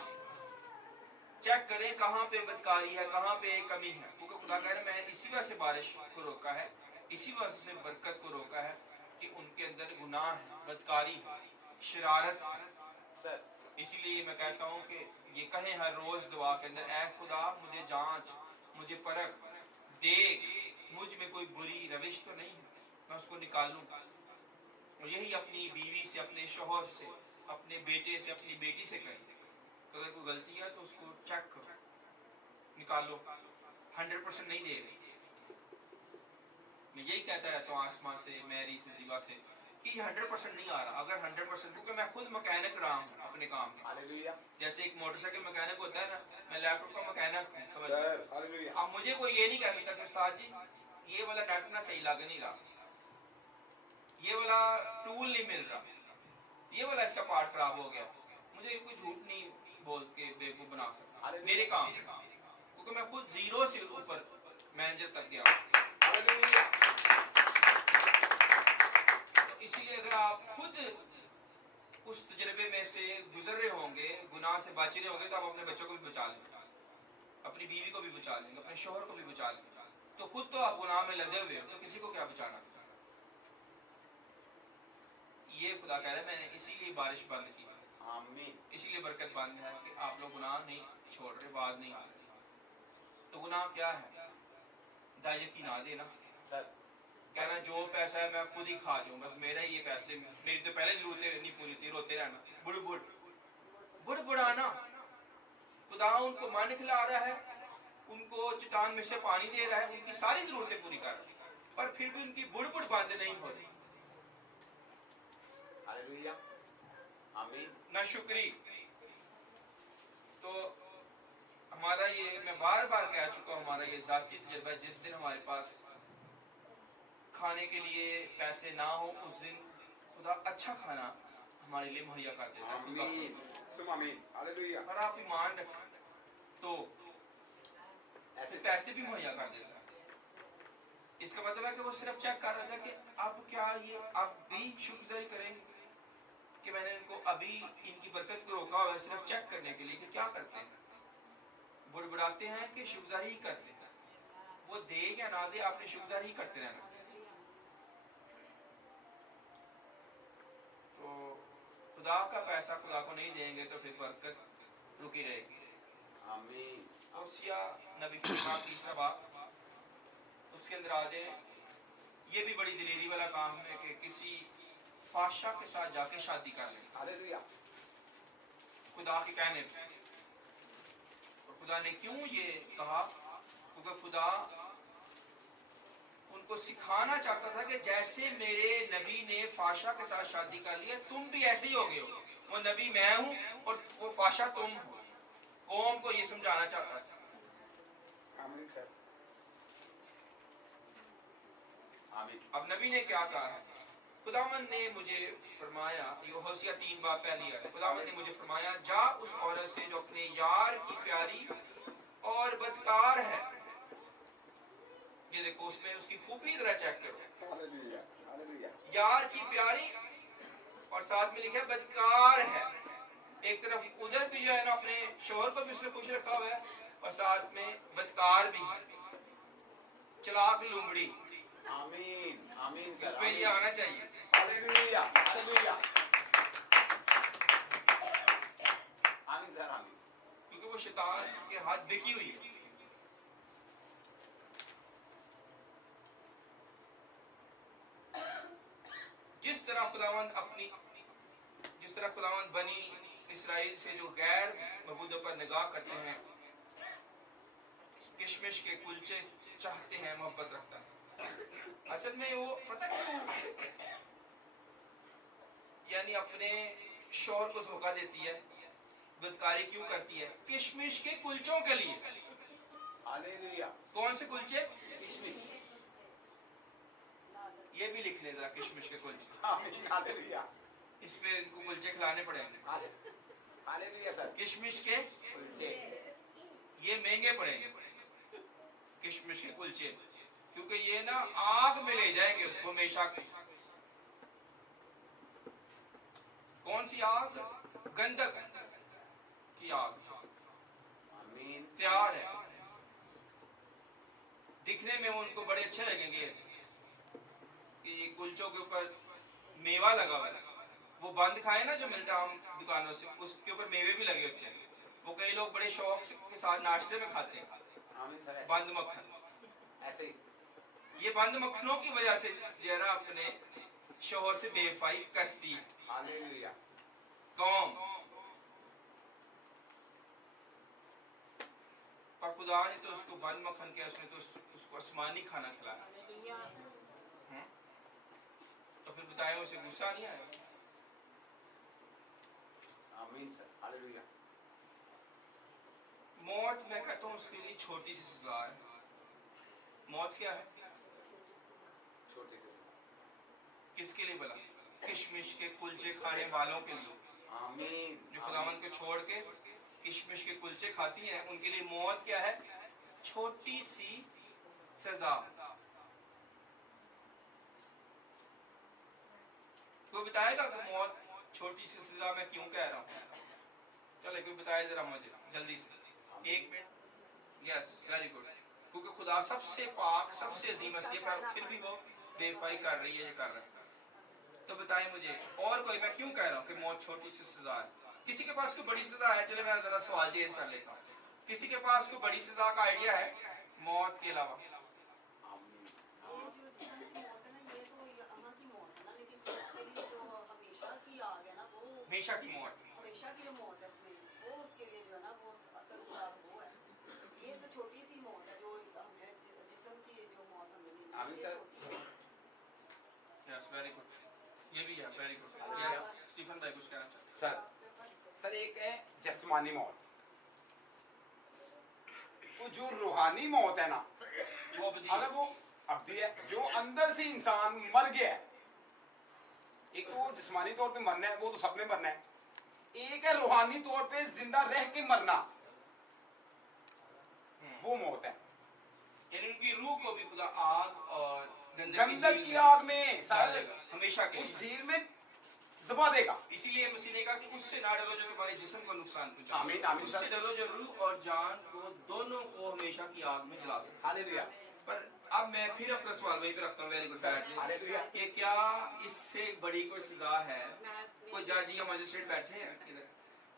चेक करें कहाँ पे बदकारी है, कहाँ पे कमी है। क्योंकि खुदा कह रहे मैं इसी वजह से बारिश को रोका है, इसी वजह से बरकत को रोका है कि उनके अंदर गुनाह है, बदकारी है, शरारत है। सर, इसीलिए मैं कहता हूँ कि ये कहें हर रोज दुआ के अंदर, ऐ खुदा मुझे जांच, मुझे परख, देख मुझ में कोई बुरी रविश तो नहीं है, मैं उसको निकालूं। और यही अपनी बीवी से, अपने शोहर से, अपने बेटे से, अपनी बेटी से करें। तो अगर कोई गलती है तो उसको चेक करो, निकालो। 100% नहीं दे रही। मैं यही कहता रहता हूँ आसमां से, मैरी से, जीवा से कि 100% नहीं आ रहा। अगर 100%, क्योंकि मैं खुद मैकेनिक रहा हूँ अपने काम में। हालेलुया जैसे एक मोटरसाइकिल मैकेनिक होता है ना, मैं लैपटॉप का मैकेनिक हूँ, समझ। Sir, hallelujah. अब मुझे कोई ये नहीं कह सकता कि उस्ताद जी ये वाला नट ना सही लग नहीं रहा, ये वाला टूल नहीं मिल रहा, ये वाला इसका पार्ट खराब हो गया। मुझे कोई झूठ नहीं बोल के बेवकूफ बना सकता मेरे काम, क्योंकि मैं खुद जीरो से ऊपर मैनेजर तक गया। हालेलुया। तो इसीलिए अगर आप खुद उस तजर्बे में से गुजर रहे होंगे, गुनाह से बच रहे होंगे, तो आप अपने बच्चों को भी बचा लेंगे, अपनी बीवी को भी बचा लेंगे, अपने शोहर को भी बचा लेंगे। तो खुद तो आप गुनाह में लदे हुए हो, तो किसी को क्या बचाना। ये खुदा कह रहा है मैंने इसीलिए बारिश बंद की, आमीन। इसीलिए बरकत बंद है कि आप लोग गुनाह नहीं छोड़ रहे, बाज नहीं आ रहे। तो गुनाह क्या है? दायकी ना देना, सर, कहना जो पैसा है मैं खुद ही खा जाऊं, बस मेरा ही ये पैसे, मेरी तो पहले जरूरतें नहीं पूरी थी, रोते रहना बुड़ बुड़। बुड़बुड़ाना, खुदा उनको मन खिला रहा है, उनको चट्टान में से पानी दे रहा है, उनकी सारी जरूरतें पूरी कर रहा है, पर फिर भी उनकी बुड़बुड़ बंद नहीं हो रही। हालेलुया, आमीन। नाशुक्री। तो हमारा ये, मैं बार बार कह चुका हूँ, हमारा ये जाती तजर्बा, जिस दिन हमारे पास खाने के लिए पैसे ना हो उस दिन खुदा अच्छा खाना हमारे लिए मुहैया कर देता है। आमीन, सुम आमीन, हालेलुया। और आप ईमान रखें तो ऐसे पैसे भी मुहैया कर देता है। इसका मतलब है कि वो सिर्फ चेक कर रहा था कि अब क्या ये अब भी शुक्रगुजारी करेंगे कि मैंने इनको अभी इनकी बरकत को रोका हुआ है, सिर्फ चेक करने के लिए कि क्या करते हैं। बुड़बुड़ाते हैं कि शुक्रगुजारी ही करते हैं, वो दे या ना दे आपने शुक्रगुजारी ही करते रहना। तो खुदा का पैसा खुदा को नहीं देंगे तो फिर बरकत रुकी रहेगी। आमीन। होशिया नबी का 3 बाब, उसके अंदर आ जाए। ये भी बड़ी दिलेरी वाला काम है कि किसी फाशा के साथ जाके शादी कर लें हालेलुया। खुदा के कहने पे। और खुदा ने क्यों ये कहा? क्योंकि खुदा उनको सिखाना चाहता था कि जैसे मेरे नबी ने फाशा के साथ शादी कर लिया, तुम भी ऐसे ही हो गए हो। वो नबी मैं हूं और वो फाशा तुम हो। कौम को ये समझाना चाहता था। आमीन सर, आमीन। अब नबी ने क्या कहा है? खुदावन ने मुझे फरमाया, ये होशिया 3 बाब पहली है, खुदावन ने मुझे फरमाया, जा उस औरत से जो अपने यार की प्यारी और बदकार है। ये देखो, उसमें उसकी खूबी जरा चेक करो। Hallelujah, hallelujah. यार की प्यारी और साथ में लिखा बदकार है। एक तरफ उधर भी जो है ना अपने शोहर को भी उसने खुश रखा हुआ है और साथ में बदकार भी है, चलाक लुमड़ी। आमीन, आमीन सर, इसमें ये आमीन। आना चाहिए। Hallelujah, hallelujah. आमीन सर, आमीन। क्योंकि वो शैतान के हाथ बिकी हुई है। जिस तरह खुदावंद बनी इस्राएल से जो गैर मबूदों पर निगाह करते हैं, किशमिश के कुलचे चाहते हैं, मोहब्बत रखता है। असल में वो पता क्यों, यानी अपने शौहर को धोखा देती है, बदकारी क्यों करती है? किशमिश के कुलचों के लिए। हालेलुया। कौन से कुलचे? किशमिश। ये भी लिख ले जरा, किशमिश के कुलचे। आमीन, हालेलुया। इस पे इनको कुलचे खिलाने पड़ेंगे। Hallelujah sir. किशमिश के कुलचे। ये महंगे पड़ेंगे, किशमिश के कुलचे, क्योंकि ये ना आग में ले जाएंगे उसको हमेशा की। कौन सी आग? गंधक की आग। आमीन। तैयार है। दिखने में वो उनको बड़े अच्छे लगेंगे कि ये कुलचों के ऊपर मेवा लगा हुआ है। वो बंद खाए ना जो मिलता है हम दुकानों से, उसके ऊपर मेवे भी लगे होते हैं। वो कई लोग बड़े शौक के साथ नाश्ते में खाते हैं। आमीन सर। बंद मक्खन। ऐसे ही। ये बंद मक्खनों की वजह से जो है ना अपने शोहर से बेवफाई करती है हालेलुया। कौम। पर खुदा ने तो उसको बंद मक्खन किया, उसने तो उसको आसमानी खाना खिलाया। तो फिर बताए उसे गुस्सा नहीं आया? आमीन सर, हालेलुया। मौत, मैं कहता हूँ उसके लिए छोटी सी सजा है। मौत क्या है? छोटी सी। किसके लिए भला? किशमिश के कुलचे खाने वालों के लिए। आमीन। जो खुदावंद को छोड़ के किशमिश के कुलचे खाती हैं, उनके लिए मौत क्या है? छोटी सी सजा। कोई बताएगा कि मौत छोटी सी सजा मैं क्यों कह रहा हूँ? चलो कोई बताए जरा मुझे जल्दी से, 1 मिनट। Yes, very good. क्योंकि खुदा सबसे पाक, सबसे अजीम इसलिए, पर फिर भी वो बेवफाई कर रही है, ये कर रहा है। तो बताएं मुझे और कोई, मैं क्यों कह रहा हूँ कि मौत छोटी सी सजा है? किसी के पास कोई बड़ी सजा है? चले मैं जरा सवाल चेंज कर लेता हूँ। किसी के पास कोई बड़ी सजा का आइडिया है मौत के अलावा? हमेशा की मौत। हमेशा की जो मौत है उसमें, आमीन सर। यस वेरी गुड, ये भी है वेरी गुड। यस स्टीफन भाई कुछ कहना चाहते सर एक है जिस्मानी मौत, तो जो रूहानी मौत है ना, हैं? वो अबदी अगर वो अब्दी है, जो अंदर से इंसान मर गया है, एक तो जिस्मानी तौर पे मरना है, वो तो सबने मरना है, एक है रूहानी तौर पे जिंदा रह के मरना, वो मौत है। यानी उनकी रूह को भी खुदा आग और गंधक की झील आग में डाल सारे देगा हमेशा के उस लिए। झील में दबा देगा। इसीलिए मसीह ने कहा कि उससे ना डरो जो तुम्हारे जिस्म को नुकसान पहुंचाए, आमीन, आमीन उससे सर। डरो जो रूह और जान को दोनों को हमेशा की आग में जला सकता हालेलुया, है। पर अब मैं फिर अपना सवाल वहीं पे रखता हूँ, वेरी गुड हालेलुया। कि क्या इससे बड़ी कोई सजा है? कोई जज या मजिस्ट्रेट बैठे हैं इधर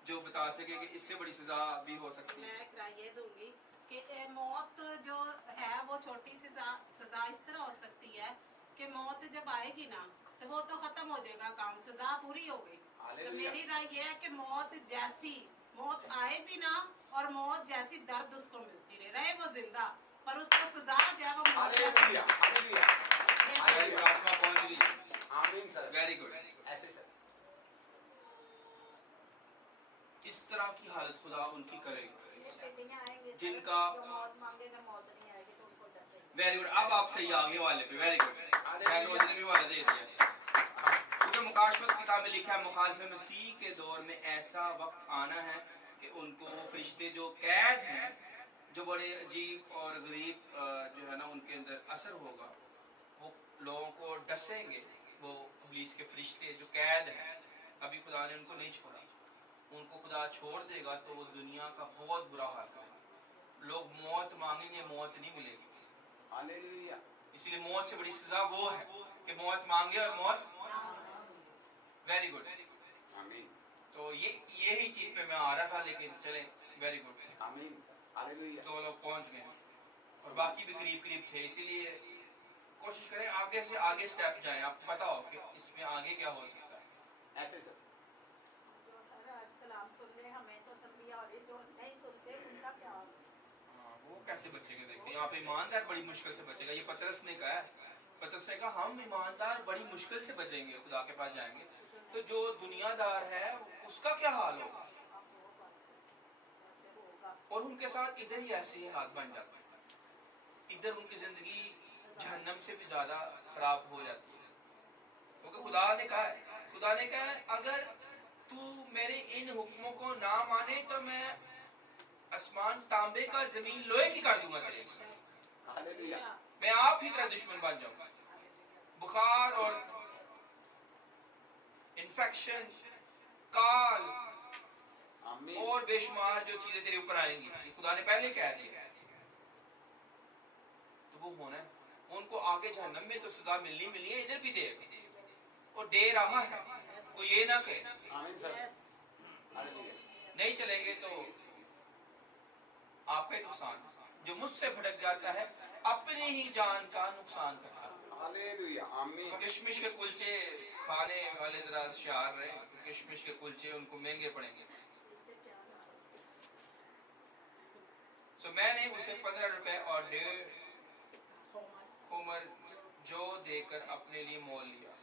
जो बता सके कि इससे बड़ी सजा भी हो सकती है? मैं एक राय ये दूंगी कि मौत जो है वो छोटी सी सजा इस तरह हो सकती है कि मौत जब आएगी ना तो वो तो खत्म हो जाएगा काम, सजा पूरी हो गई। तो हालेलुया। मेरी राय ये है कि मौत जैसी मौत आए भी ना और मौत जैसी दर्द उसको मिलती रहे वो जिंदा, पर उसका सजा जो है वो मौत जैसी हालेलुया, हालेलुया। हालेलुया, आत्मा पहुंच गई। आमीन सर। Very good. ऐसे सर किस तरह की हालत खुदा उनकी करेगा? ये बेटियां आएंगे सर, जिनका- जो मौत मांगेगा मौत नहीं आएगी तो उनको डसेंगे। Very good. अब आप सही आगे वाले पे, वेरी गुड। मैं रोज ने भी वाला दे दिया, क्योंकि मुकाशमत किताब में लिखा है मुखालिफ मसीह के दौर में ऐसा वक्त आना है कि उनको वो फरिश्ते जो कैद हैं, जो बड़े अजीब और गरीब जो है ना उनके अंदर असर होगा, वो लोगों को डसेंगे। वो इब्लीस के फरिश्ते जो कैद हैं, अभी खुदा ने उनको नहीं छोड़ा, उनको खुदा छोड़ देगा तो वो दुनिया का बहुत बुरा हाल करेगा। लोग मौत मांगेंगे, मौत नहीं मिलेगी। हालेलुया। इसलिए मौत से बड़ी सजा वो है कि मौत मांगे और मौत। Very good. आमीन, तो यही चीज पे मैं आ रहा था, लेकिन चलें, वेरी गुड। आमीन, हालेलुया। तो लोग पहुंच गए और बाकी भी करीब करीब थे, इसीलिए कोशिश करें आगे से आगे स्टेप जाएं, आपको पता हो कि इसमें आगे क्या हो सकता है। ऐसे सर जो सर आज कलाम सुन रहे हैं, हमें तो तसल्ली हो रही, जो नहीं सुनते उनका क्या होगा? हाँ, वो कैसे बचेंगे? देखिए यहाँ पे ईमानदार बड़ी मुश्किल से बचेगा। ये पतरस ने कहा है, पतरस ने कहा हम ईमानदार बड़ी मुश्किल से बचेंगे, खुदा के पास जाएंगे। तो जो दुनियादार है उसका क्या हाल होगा? ऐसे होगा। और उनके साथ इधर ही ऐसे ही हाथ बन जाते हैं, इधर उनकी जिंदगी जहन्नम से भी ज्यादा खराब हो जाती है। क्योंकि खुदा ने कहा है अगर तू मेरे इन हुक्मों को ना माने तो मैं आसमान तांबे का, जमीन लोहे की कर दूंगा तेरे को। हालेलुया। मैं आप ही तेरा दुश्मन बन जाऊंगा। बुखार और इन्फेक्शन, काल आमीन, और बेशुमार जो चीजें तेरे ऊपर आएंगी, ये खुदा ने पहले कह दिया। तो वो होना है, उनको आगे जहन्नम में तो सजा मिलनी है, इधर भी दे और दे रहा है। वो ये ना कहे आमीन सर। हालेलुया। नहीं चलेंगे तो आपका ही नुकसान। जो मुझसे भटक जाता है अपनी ही जान का नुकसान करता है। हालेलुया। आमीन। किशमिश के कुलचे खाने वाले जरा होशियार रहे, किशमिश के कुलचे उनको महंगे पड़ेंगे। इनसे क्या होगा? तो मैंने उसे 15 रुपए और 1.5 उमर जो देकर अपने लिए मोल लिया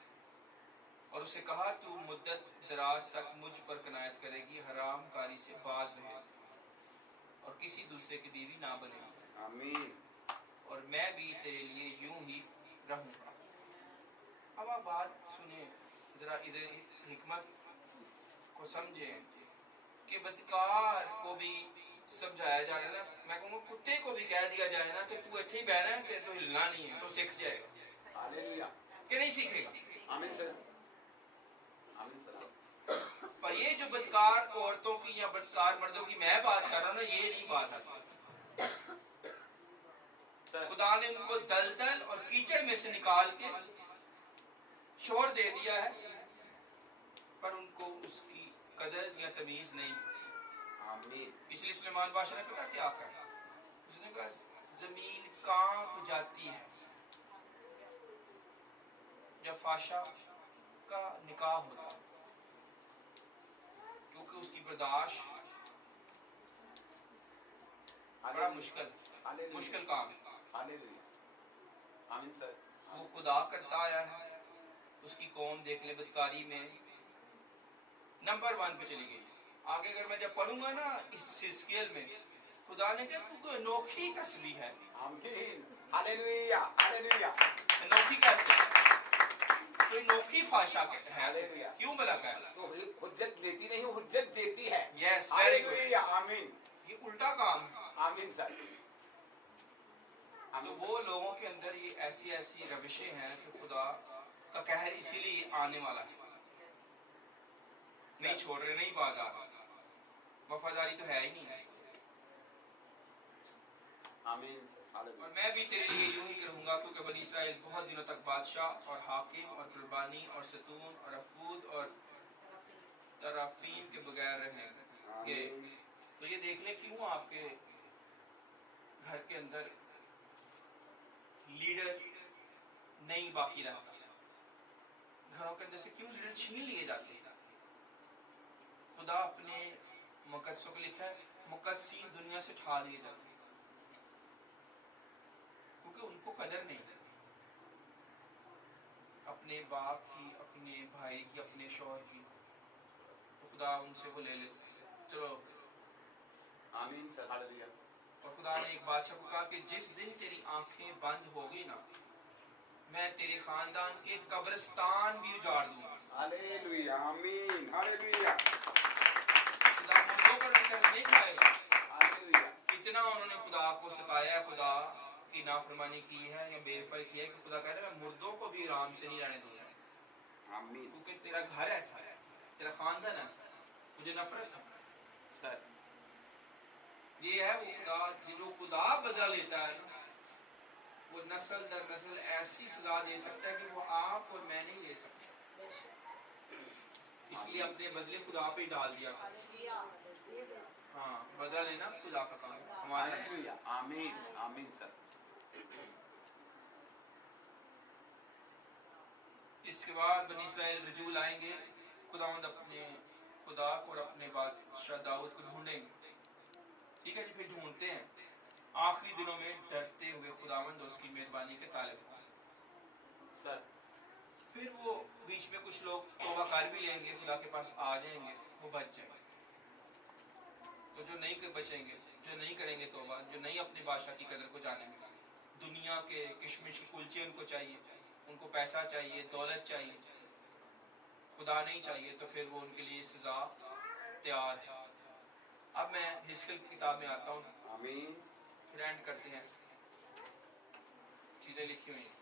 और उसे कहा तू मुद्दत दराज तक मुझ पर कनायत करेगी, हराम कारी से बाज रहेगी और किसी दूसरे की बीवी ना बनेगी, आमीन। और मैं भी तेरे लिए यूं ही रहूंगा। अब आप बात सुने जरा, इधर हिकमत को समझे कि बदकार को भी समझाया जा रहा है ना। मैं कहूँगा कुत्ते को भी कह दिया जाए ना कि तू अच्छे ही बहना है, कि तू हिलना नहीं है, तो सीख जाएगा हालेलुया। कि नहीं सीखेगा। आमीन सर। आमीन सर। पर ये जो बदकार औरतों की या बदकार मर्दों की मैं बात कर रहा हूँ ना, ये नहीं बात आती। सर खुदा ने उनको दलदल और कीचड़ में से निकाल के छोड़ दे दिया है, पर उनको उसकी कदर या तमीज नहीं। आमीन। इसलिए सुलेमान बादशाह ने पता क्या कहा? उसने कहा जमीन कांप जाती है जब फाशा का निकाह होता है, क्योंकि उसकी बर्दाश्त बड़ा मुश्किल काम है। हालेलुया। आमीन सर। वो खुदा करता आया है, उसकी कौम देख ले बदकारी में नंबर 1 पे चली गई। आगे अगर मैं जब पढ़ूंगा ना इस स्केल में, खुदा ने कहा कोई अनोखी कसबी है। आमीन हालेलुया हालेलुया अनोखी कैसे? कोई अनोखी भाषा है, हालेलुया। क्यों भला कहा? तो हुज्जत लेती नहीं, हुज्जत देती है। Yes, very good. हालेलुया आमीन ये उल्टा काम है। आमीन सर। तो आमीन सर। वो लोगों के अंदर ये ऐसी ऐसी रविशें हैं कि खुदा का कहर इसीलिए आने वाला है, नहीं छोड़ रहे, नहीं बाज आ रहा, वफादारी तो है ही नहीं है। आमीन सर और हालेलुया मैं भी तेरे लिए यूं ही करूंगा, क्योंकि बनी इस्राएल बहुत दिनों तक बादशाह और हाकिम और कुर्बानी और सतून और अफूद और तराफीम के बगैर रहेंगे। तो ये देख ले क्यों आपके घर के अंदर लीडर नहीं बाकी रहता, घरों के अंदर से क्यों लीडर छीन लिए जाते हैं। खुदा अपने मुकद्दसों को लिखा है मुकद्दसीन दुनिया से उठा दिए जाते हैं, क्योंकि उनको कदर नहीं है अपने बाप की, अपने भाई की, अपने शौहर की, तो खुदा उनसे वो ले लेते हैं। चलो, आमीन सर हालेलुया और खुदा ने एक बादशाह को कहा कि जिस दिन तेरी आंखें बंद होगी ना, मैं तेरे खानदान के कब्रिस्तान भी उजाड़ दूंगा। हालेलुया आमीन हालेलुया खुदा मुर्दों पर भी तरस नहीं खाएगा। हालेलुया इतना उन्होंने खुदा को सताया है, खुदा की नाफरमानी की है या बेवफाई की है कि खुदा कह रहा है मैं मुर्दों को भी आराम से नहीं रहने दूंगा, आमीन क्योंकि तेरा घर ऐसा है, तेरा खानदान ऐसा है, मुझे नफरत है। सर। ये है वो खुदा, जो खुदा बदला लेता है ना, वो नस्ल दर नस्ल ऐसी सजा दे सकता है कि वो आप और मैं नहीं ले सकते। इसलिए अपने बदले खुदा पे ही डाल दिया। हाँ, बदला लेना खुदा का काम है, हमारा नहीं। हालेलुया आमीन आमीन सर। इसके बाद बनी इस्राएल रजूल आएंगे, खुदावंद अपने खुदा को और अपने बादशाह दाऊद को ढूंढेंगे। ठीक है जी, फिर ढूंढते हैं आखिरी दिनों में डरते हुए खुदावंद और उसकी मेहरबानी के तालिब सर। फिर वो बीच में कुछ लोग तौबा कर भी लेंगे, खुदा के पास आ जाएंगे, वो बच जाएंगे। तो जो नहीं बचेंगे, जो नहीं करेंगे तौबा, जो नहीं अपने बादशाह की कदर को जानेंगे, दुनिया के किशमिश के कुलचे उनको चाहिए, उनको पैसा चाहिए, दौलत चाहिए, खुदा नहीं चाहिए, तो फिर वो उनके लिए सजा तैयार है। अब मैं हिस्कियल की किताब में आता हूँ, आमीन फिर एंड करते हैं, चीजें लिखी हुई हैं।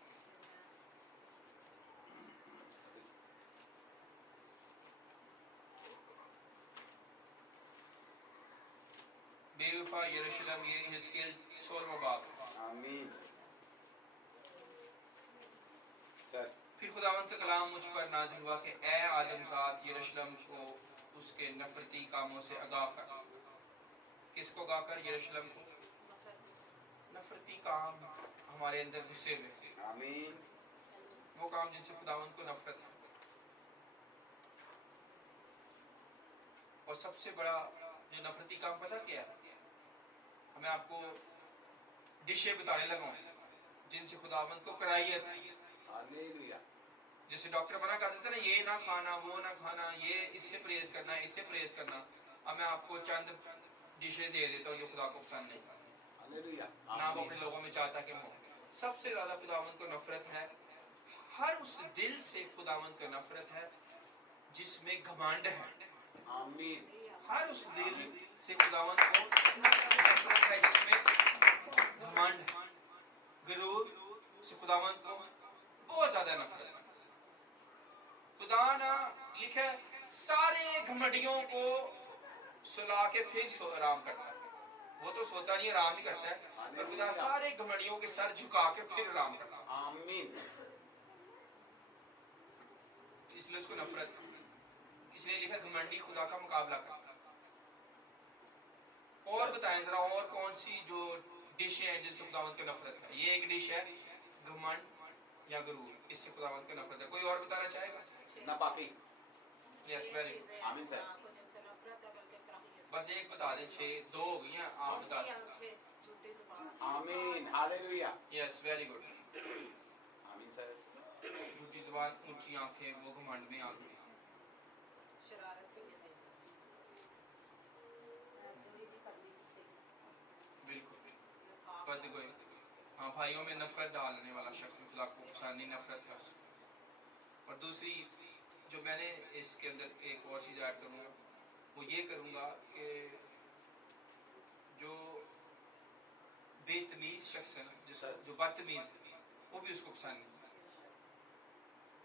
बेवफा यरूशलेम, ये हिस्कियल 16वां बाब। आमीन सर। फिर खुदावंद का कलाम मुझ पर नाजिल हुआ कि ए आदमजात, यरूशलेम को उसके नफरती कामों से आगाह कर। किसको आगाह कर? यरूशलेम को। नफरती काम हमारे अंदर घुसे हुए, आमीन वो काम जिनसे खुदावंद को नफरत है। और सबसे बड़ा जो नफरती काम पता क्या है? मैं आपको डिशे बताने लगा हूं जिनसे खुदावंद को कराहियत है। हालेलुया जैसे डॉक्टर मना कर देता है ना, ये ना खाना, वो ना खाना, ये इससे परहेज करना, इससे परहेज करना। अब मैं आपको चंद डिशे दे देता हूँ जो खुदा को पसंद नहीं, हालेलुया ना वो अपने लोगों में चाहता कि हो। सबसे ज्यादा खुदावंद को नफरत है, हर उस दिल से खुदावंद को नफरत है जिसमें घमंड है। आमीन हर उस दिल से खुदावंद को नफरत है जिसमें घमंड है। गुरूर से खुदावंद को बहुत ज्यादा नफरत है। खुदा ना लिखा सारे घमंडियों को सुला के फिर आराम करता है। वो तो सोता नहीं, आराम नहीं करता है, पर खुदा सारे घमंडियों के सर झुका के फिर आराम करता है। आमीन इसलिए उसको नफरत है। इसलिए लिखा घमंडी खुदा का मुकाबला करता है। और बताएं जरा, और कौन सी जो डिश है जिनसे खुदावंद को नफरत है? ये एक डिश है, घमंड या गुरूर, इससे खुदावंद को नफरत है। कोई और बताना चाहेगा? ना पापी। Yes, very good. आमीन सर। बस एक बता दें, 6 2 हो गई हैं, आप बता दें। आमीन हालेलुया यस, वेरी गुड। जुबान, ऊंची आंखें, वो घमंड में आ गई। शरारत के लिए नहीं। चोरी भी करनी चाहिए। बिल्कुल बदगोई, हाँ, भाइयों में नफरत डालने वाला शख्स, खुदा को पसंद नहीं, नफरत का। और दूसरी जो मैंने इसके अंदर एक और चीज़ ऐड करूँगा, वो ये करूँगा कि जो बेतमीज़ शख्स है, जो बदतमीज़ है, वो भी उसको पसंद नहीं।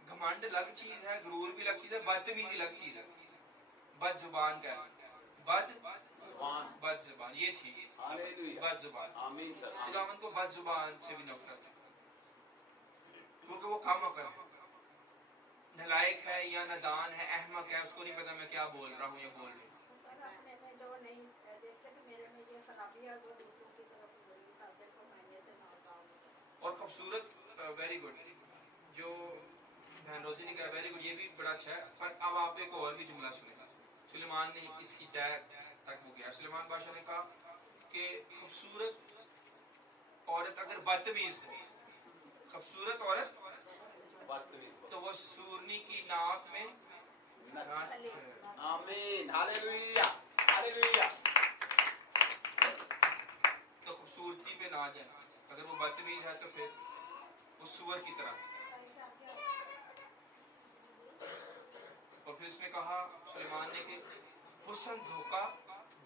घमंड अलग चीज़ है, गुरूर भी अलग चीज़ है, बदतमीज़ी अलग चीज़ है। बद जुबान का बद जुबान, ये चीज़ बद जुबान। आमीन सर। खुदावंद को बद जुबान से भी नफरत है, क्योंकि वो काम अकल है, नालायक है या नादान है, अहमक है, उसको नहीं पता मैं क्या बोल रहा हूँ या बोल रही हूँ। सर अपने में जो नहीं देखते कि मेरे में ये खराबी है, वो दूसरों की तरफ बुरी ताकत को मानने से ना जाऊं। और खूबसूरत, वेरी गुड, जो बहन रोजी ने कहा वेरी गुड, ये भी बड़ा अच्छा है। पर अब आप एक और भी जुमला सुने, सुलेमान ने इसकी तय तक वो किया। सुलेमान बादशाह ने कहा कि खूबसूरत औरत अगर बदतमीज हो, खूबसूरत औरत तो वो सूरनी की नाक में आमीन, हालेलुया, हालेलुया। तो खूबसूरती पे ना जाए, अगर वो बदतमीज है तो फिर वो सुअर की तरह। और फिर उसने कहा सुलेमान ने कि हुस्न धोखा,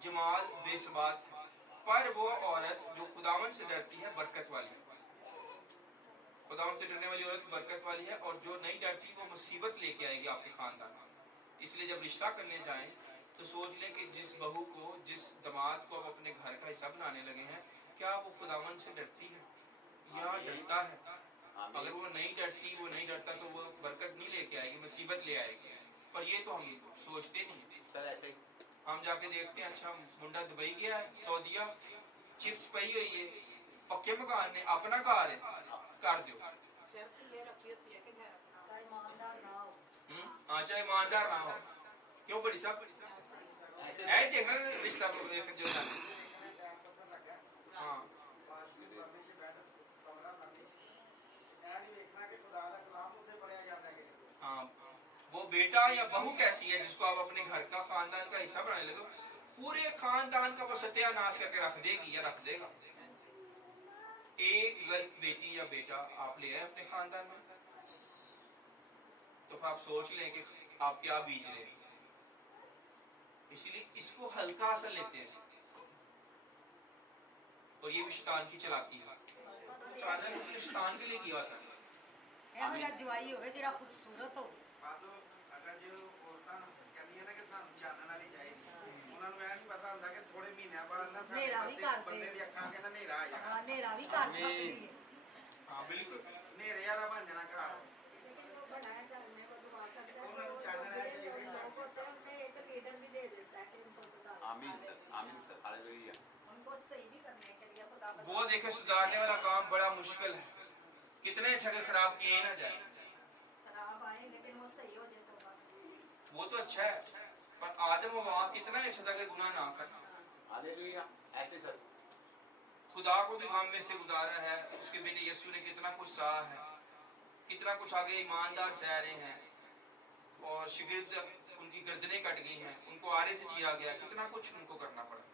जमाल बेसबात है, पर वो औरत जो खुदावन से डरती है बरकत वाली है। खुदावन से डरने वाली औरत बरकत वाली है, और जो नहीं डरती वो मुसीबत लेके आएगी आपके खानदान में। इसलिए जब रिश्ता करने जाएं तो सोच लें कि जिस बहू को, जिस दामाद को आप अपने घर का हिस्सा बनाने लगे हैं, क्या वो खुदावन से डरती है या डरता है? अगर वो नहीं डरती, वो नहीं डरता, तो वो बरकत नहीं लेके आएगी, मुसीबत ले आएगी। पर ये तो हम सोचते नहीं सर। ऐसे ही हम जाके देखते हैं, अच्छा मुंडा दुबई गया है, सऊदीया, चिप्स पई हुई है, पक्के मकान ने, अपना घर है, कर दो। शर्त ये रखी होती है कि घर अपना चाहे ईमानदार ना हो। हाँ, चाहे ईमानदार ना हो, क्यों बड़ी साहब ऐसे ऐ देखना रिश्ता को देख जो जाने। हाँ, हाँ, वो बेटा या बहू कैसी है जिसको आप अपने घर का, खानदान का हिस्सा बनाने लगे, पूरे खानदान का वो सत्यानाश करके रख देगी या रख देगा। एक गलत बेटी या बेटा आप ले आए अपने खानदान में, तो फिर आप सोच लें कि आप क्या बीज रहे हैं। इसीलिए इसको हल्का सा लेते हैं, और ये भी शैतान की चालाकी है। शैतान के लिए किया था। ਇਹੋ ਜਿਹਾ ਜਵਾਈ ਹੋਵੇ ਜਿਹੜਾ ਖੂਬਸੂਰਤ ਹੋਵੇ। ਅਗਰ ਜੇ ਔਰਤਾਂ ਕਹਿੰਦੀਆਂ ਨੇ ਕਿ ਸਾਨੂੰ ਚਾਨਣ ਵਾਲੀ ਚਾਹੀਦੀ, ਉਹਨਾਂ ਨੂੰ ਇਹ ਨਹੀਂ ਪਤਾ ਹੁੰਦਾ ਕਿ ਥੋੜੇ ਮਹੀਨਿਆਂ ਬਾਅਦ ਨਾ ਹਨੇਰਾ ਵੀ ਕਰ ਦੇ। ਬੰਦੇ ਦੀ ਅੱਖਾਂ ਕਹਿੰਦਾ ਹਨੇਰਾ ਆ ਜਾਣਾ, ਹਾਂ ਹਨੇਰਾ ਵੀ ਕਰ ਸਕਦੀ ਹੈ। हाँ बिल्कुल, ਹਨੇਰੇ ਵਾਲਾ ਬਣ ਜਾਣਾ ਘਰ। बनाया घर में वो दुआ करता है, ਉਹਨਾਂ ਨੂੰ ਚਾਨਣ ਆ ਚਾਹੀਦਾ। लोग होते हैं, उन्हें एक लीडर भी दे देता है कि इनको सुधार। आमीन सर, आमीन सर, हालेलुया। उनको सही भी करने के लिए खुदा का वो देखे सुधारने वाला काम बड़ा मुश्किल है, कितने अच्छा कि खराब किए ही ना जाए। खराब आए लेकिन वो सही हो जाए तो बात। वो तो अच्छा है, पर आदम व हवा कितना ही अच्छा था कि गुनाह ना करना। हालेलुया। ऐसे सर खुदा को भी गम में से गुजारा है, उसके बेटे यीशु ने कितना कुछ सहा है, कितना कुछ आगे ईमानदार सह रहे हैं, और शिगिर्द उनकी गर्दनें कट गई हैं, उनको आरे से चीरा गया, कितना कुछ उनको करना पड़ा।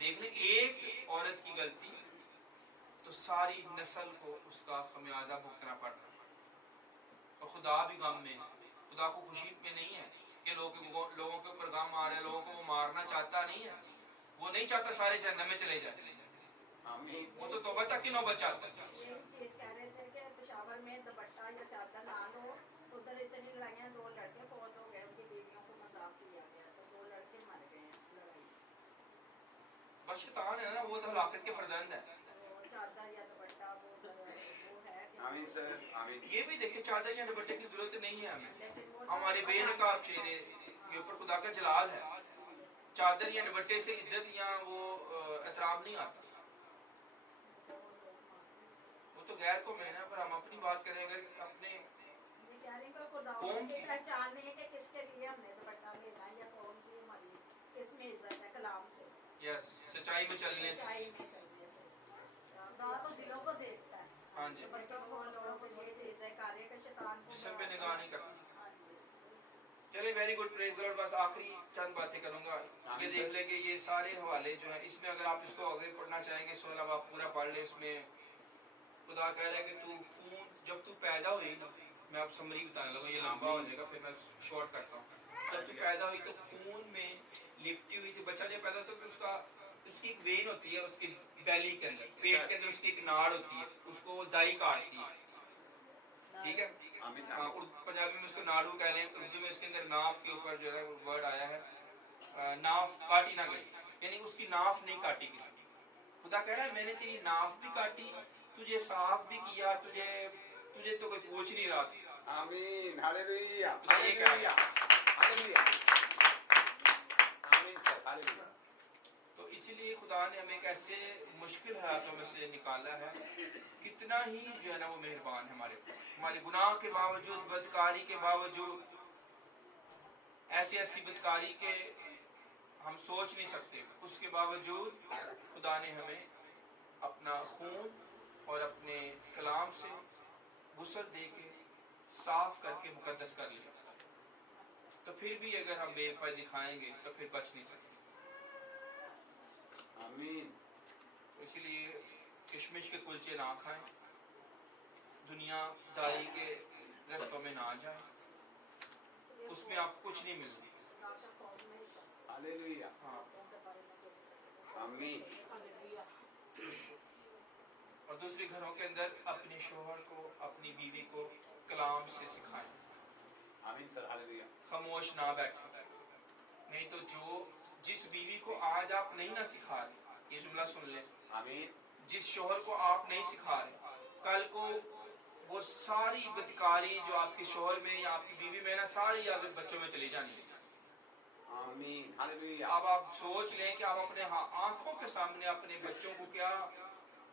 देख ले, एक औरत की गलती तो सारी नस्ल को उसका खमियाजा भुगतना पड़ रहा है। और खुदा भी गम में है, खुदा को खुशी में नहीं है कि लोगों के ऊपर गम आ रहा है, लोगों को वो मारना चाहता नहीं है, वो नहीं चाहता सारे जहन्नम में चले जाए, आमीन। वो तो तौबा तक की नौबत चाहता है। ये चीज कह रहे थे कि पेशावर में दुपट्टा या चादर ना लो, उधर इतनी लड़ाइयाँ, 2 लड़के फौत हो गए, उनकी बीवियों को मजाक किया गया, तो 2 लड़के मर गए हैं लड़ाई। बस शैतान है ना, वो तो हलाकत के फरजंद है। वो चादर या दुपट्टा वो है कि आमीन सर, आमीन। ये भी देखे, चादर या दुपट्टे की जरूरत नहीं है हमें, लेकिन वो हमारे बेनकाब चेहरे के ऊपर खुदा का जलाल है। चादर या दुपट्टे से इज्जत या वो एहतराम नहीं आता, वो तो गैर को मैंने, पर हम अपनी बात करें, अगर अपने ये कह रही कोई खुदा कौन की की? पहचान नहीं है कि किसके लिए हमने दुपट्टा लेना है या कौन सी हमारी किसमें इज्जत है, कलाम से, यस सच्चाई में चलने से। सच्चाई में चलने से। खुदा तो दिलों को देखता है। हाँ जी। तो बच्चों को लोगों को ये चीज़ है कार्य के शैतान को जिस्म पे निगाह नहीं करना। हाँ जी। चलिए वेरी गुड, प्रेज लॉर्ड। बस आखिरी चंद बातें करूंगा। ये देख ले कि ये सारे हवाले जो हैं, इसमें अगर आप इसको आगे पढ़ना चाहेंगे 16 आप पूरा पढ़ ले। उसमें खुदा कह रहा है कि तू खून, जब तू पैदा हुई ना, मैं आप समरी बताने लगा, ये लंबा हो जाएगा, फिर मैं शॉर्ट करता हूँ। जब तू पैदा हुई तो खून में लिपटी हुई थी। बच्चा जब पैदा होता है तो उसका उसकी एक वेन होती है उसकी बेली के अंदर, पेट के अंदर उसकी एक नाड़ होती है, उसको वो दाई काटती है, ठीक है। आमीन हाँ, पंजाबी में उसको नाड़ू कह लें, उर्दू में इसके अंदर नाफ के ऊपर जो है वर्ड आया है, नाफ काटी ना गई, यानी उसकी नाफ नहीं काटी किसी। खुदा कह रहा है मैंने तेरी नाफ भी काटी, तुझे साफ भी किया, तुझे तुझे तो कोई पूछ नहीं रहा था। आमीन हालेलुया हालेलुया हालेलुया आमीन सर हालेलुया। तो इसीलिए खुदा ने हमें कैसे मुश्किल हालातों में से निकाला है, कितना ही जो है ना वो मेहरबान है हमारे ऊपर। हमारे गुनाह के बावजूद, बदकारी के बावजूद, ऐसी ऐसी बदकारी के हम सोच नहीं सकते, उसके बावजूद खुदा ने हमें अपना खून और अपने कलाम से गुस्ल दे के साफ करके मुकद्दस कर लिया। तो फिर भी अगर हम बेवफाई दिखाएंगे तो फिर बच नहीं सकते। आमीन। तो इसलिए किशमिश के कुलचे ना खाएं, दुनियादारी के रास्तों में ना जाएं, उसमें आपको कुछ नहीं मिलता। हालेलुया हाँ, आमीन। और दूसरे घरों के अंदर अपने शोहर को, अपनी बीवी को कलाम से सिखाएं, आमीन सर हालेलुया। खामोश ना बैठें। नहीं तो जिस बीवी को आज आप नहीं ना सिखा रहे, ये जुमला सुन लें, आमीन। जिस शोहर को आप नहीं सिखा रहे, कल को वो सारी बदकारी जो आपके शोहर में या आपकी बीवी में ना, सारी आगे बच्चों में चली जानी है। आमीन हालेलुया। अब आप सोच लें कि आप अपने आंखों के सामने अपने बच्चों को क्या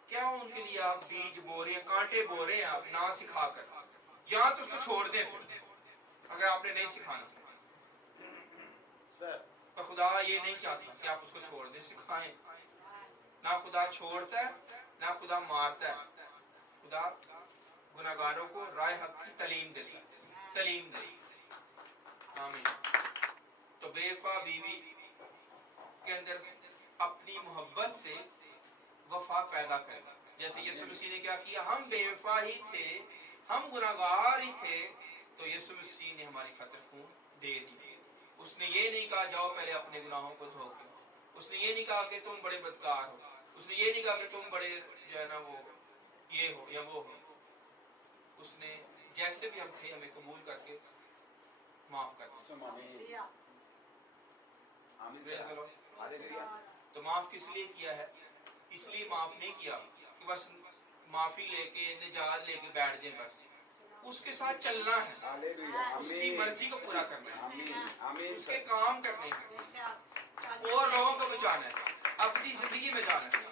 क्या उनके लिए आप बीज बो रहे हैं, कांटे बो रहे हैं आप ना सिखा कर, या तो उसको छोड़ दें फिर, अगर आपने नहीं सिखाना। सर तो खुदा ये नहीं चाहता कि आप उसको छोड़ दें, सिखाएं। ना खुदा छोड़ता है, ना खुदा मारता है। खुदा गुनाहगारों को राह हक की तालीम देता है, तालीम दे। आमीन। तो बेवफा बीवी के अंदर अपनी मोहब्बत से वफा पैदा करेगा। जैसे यीशु मसीह ने क्या किया, हम बेवफा ही थे, हम गुनाहगार ही थे, तो यीशु मसीह ने हमारी खातिर खून दे दिया। उसने ये नहीं कहा जाओ पहले अपने गुनाहों को धो के, उसने ये नहीं कहा कि तुम बड़े बदकार हो, उसने ये नहीं कहा कि तुम बड़े जो है ना वो ये हो या वो हो। उसने जैसे भी हम थे हमें कबूल करके माफ कर दिया। आमीन आमीन praise the sir Lord. Hallelujah. तो माफ किस लिए किया है? इसलिए माफ नहीं किया कि बस माफी लेके निजात लेके बैठ जाए, बस उसके साथ चलना है, हालेलुया उसकी आमीन मर्जी को पूरा करना है, आमीन आमीन उसके सर काम करने हैं और लोगों को बचाना है, अपनी जिंदगी में जाना है,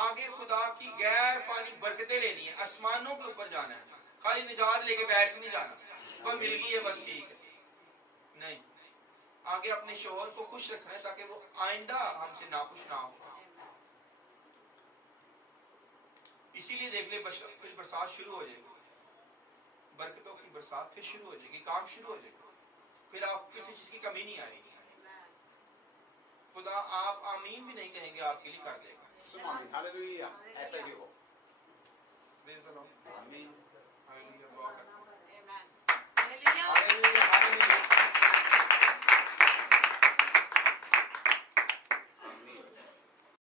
आगे खुदा की गैर फानी बरकतें लेनी है, आसमानों के ऊपर जाना है। खाली निजात लेके बैठ नहीं जाना, कोई मिल गई है बस ठीक है, नहीं, आगे अपने शोहर को खुश रखना है ताकि वो आइंदा हमसे नाखुश ना हो। इसीलिए देख ले फिर बरसात शुरू हो जाएगी, बरकतों की बरसात फिर शुरू हो जाएगी, काम शुरू हो जाएगा, फिर आप किसी चीज की कमी नहीं आएगी। खुदा आप आमीन भी नहीं कहेंगे आपके लिए कर देगा। आमीन हालेलुया। ऐसा ही हो प्रेज़ द लॉर्ड। आमीन।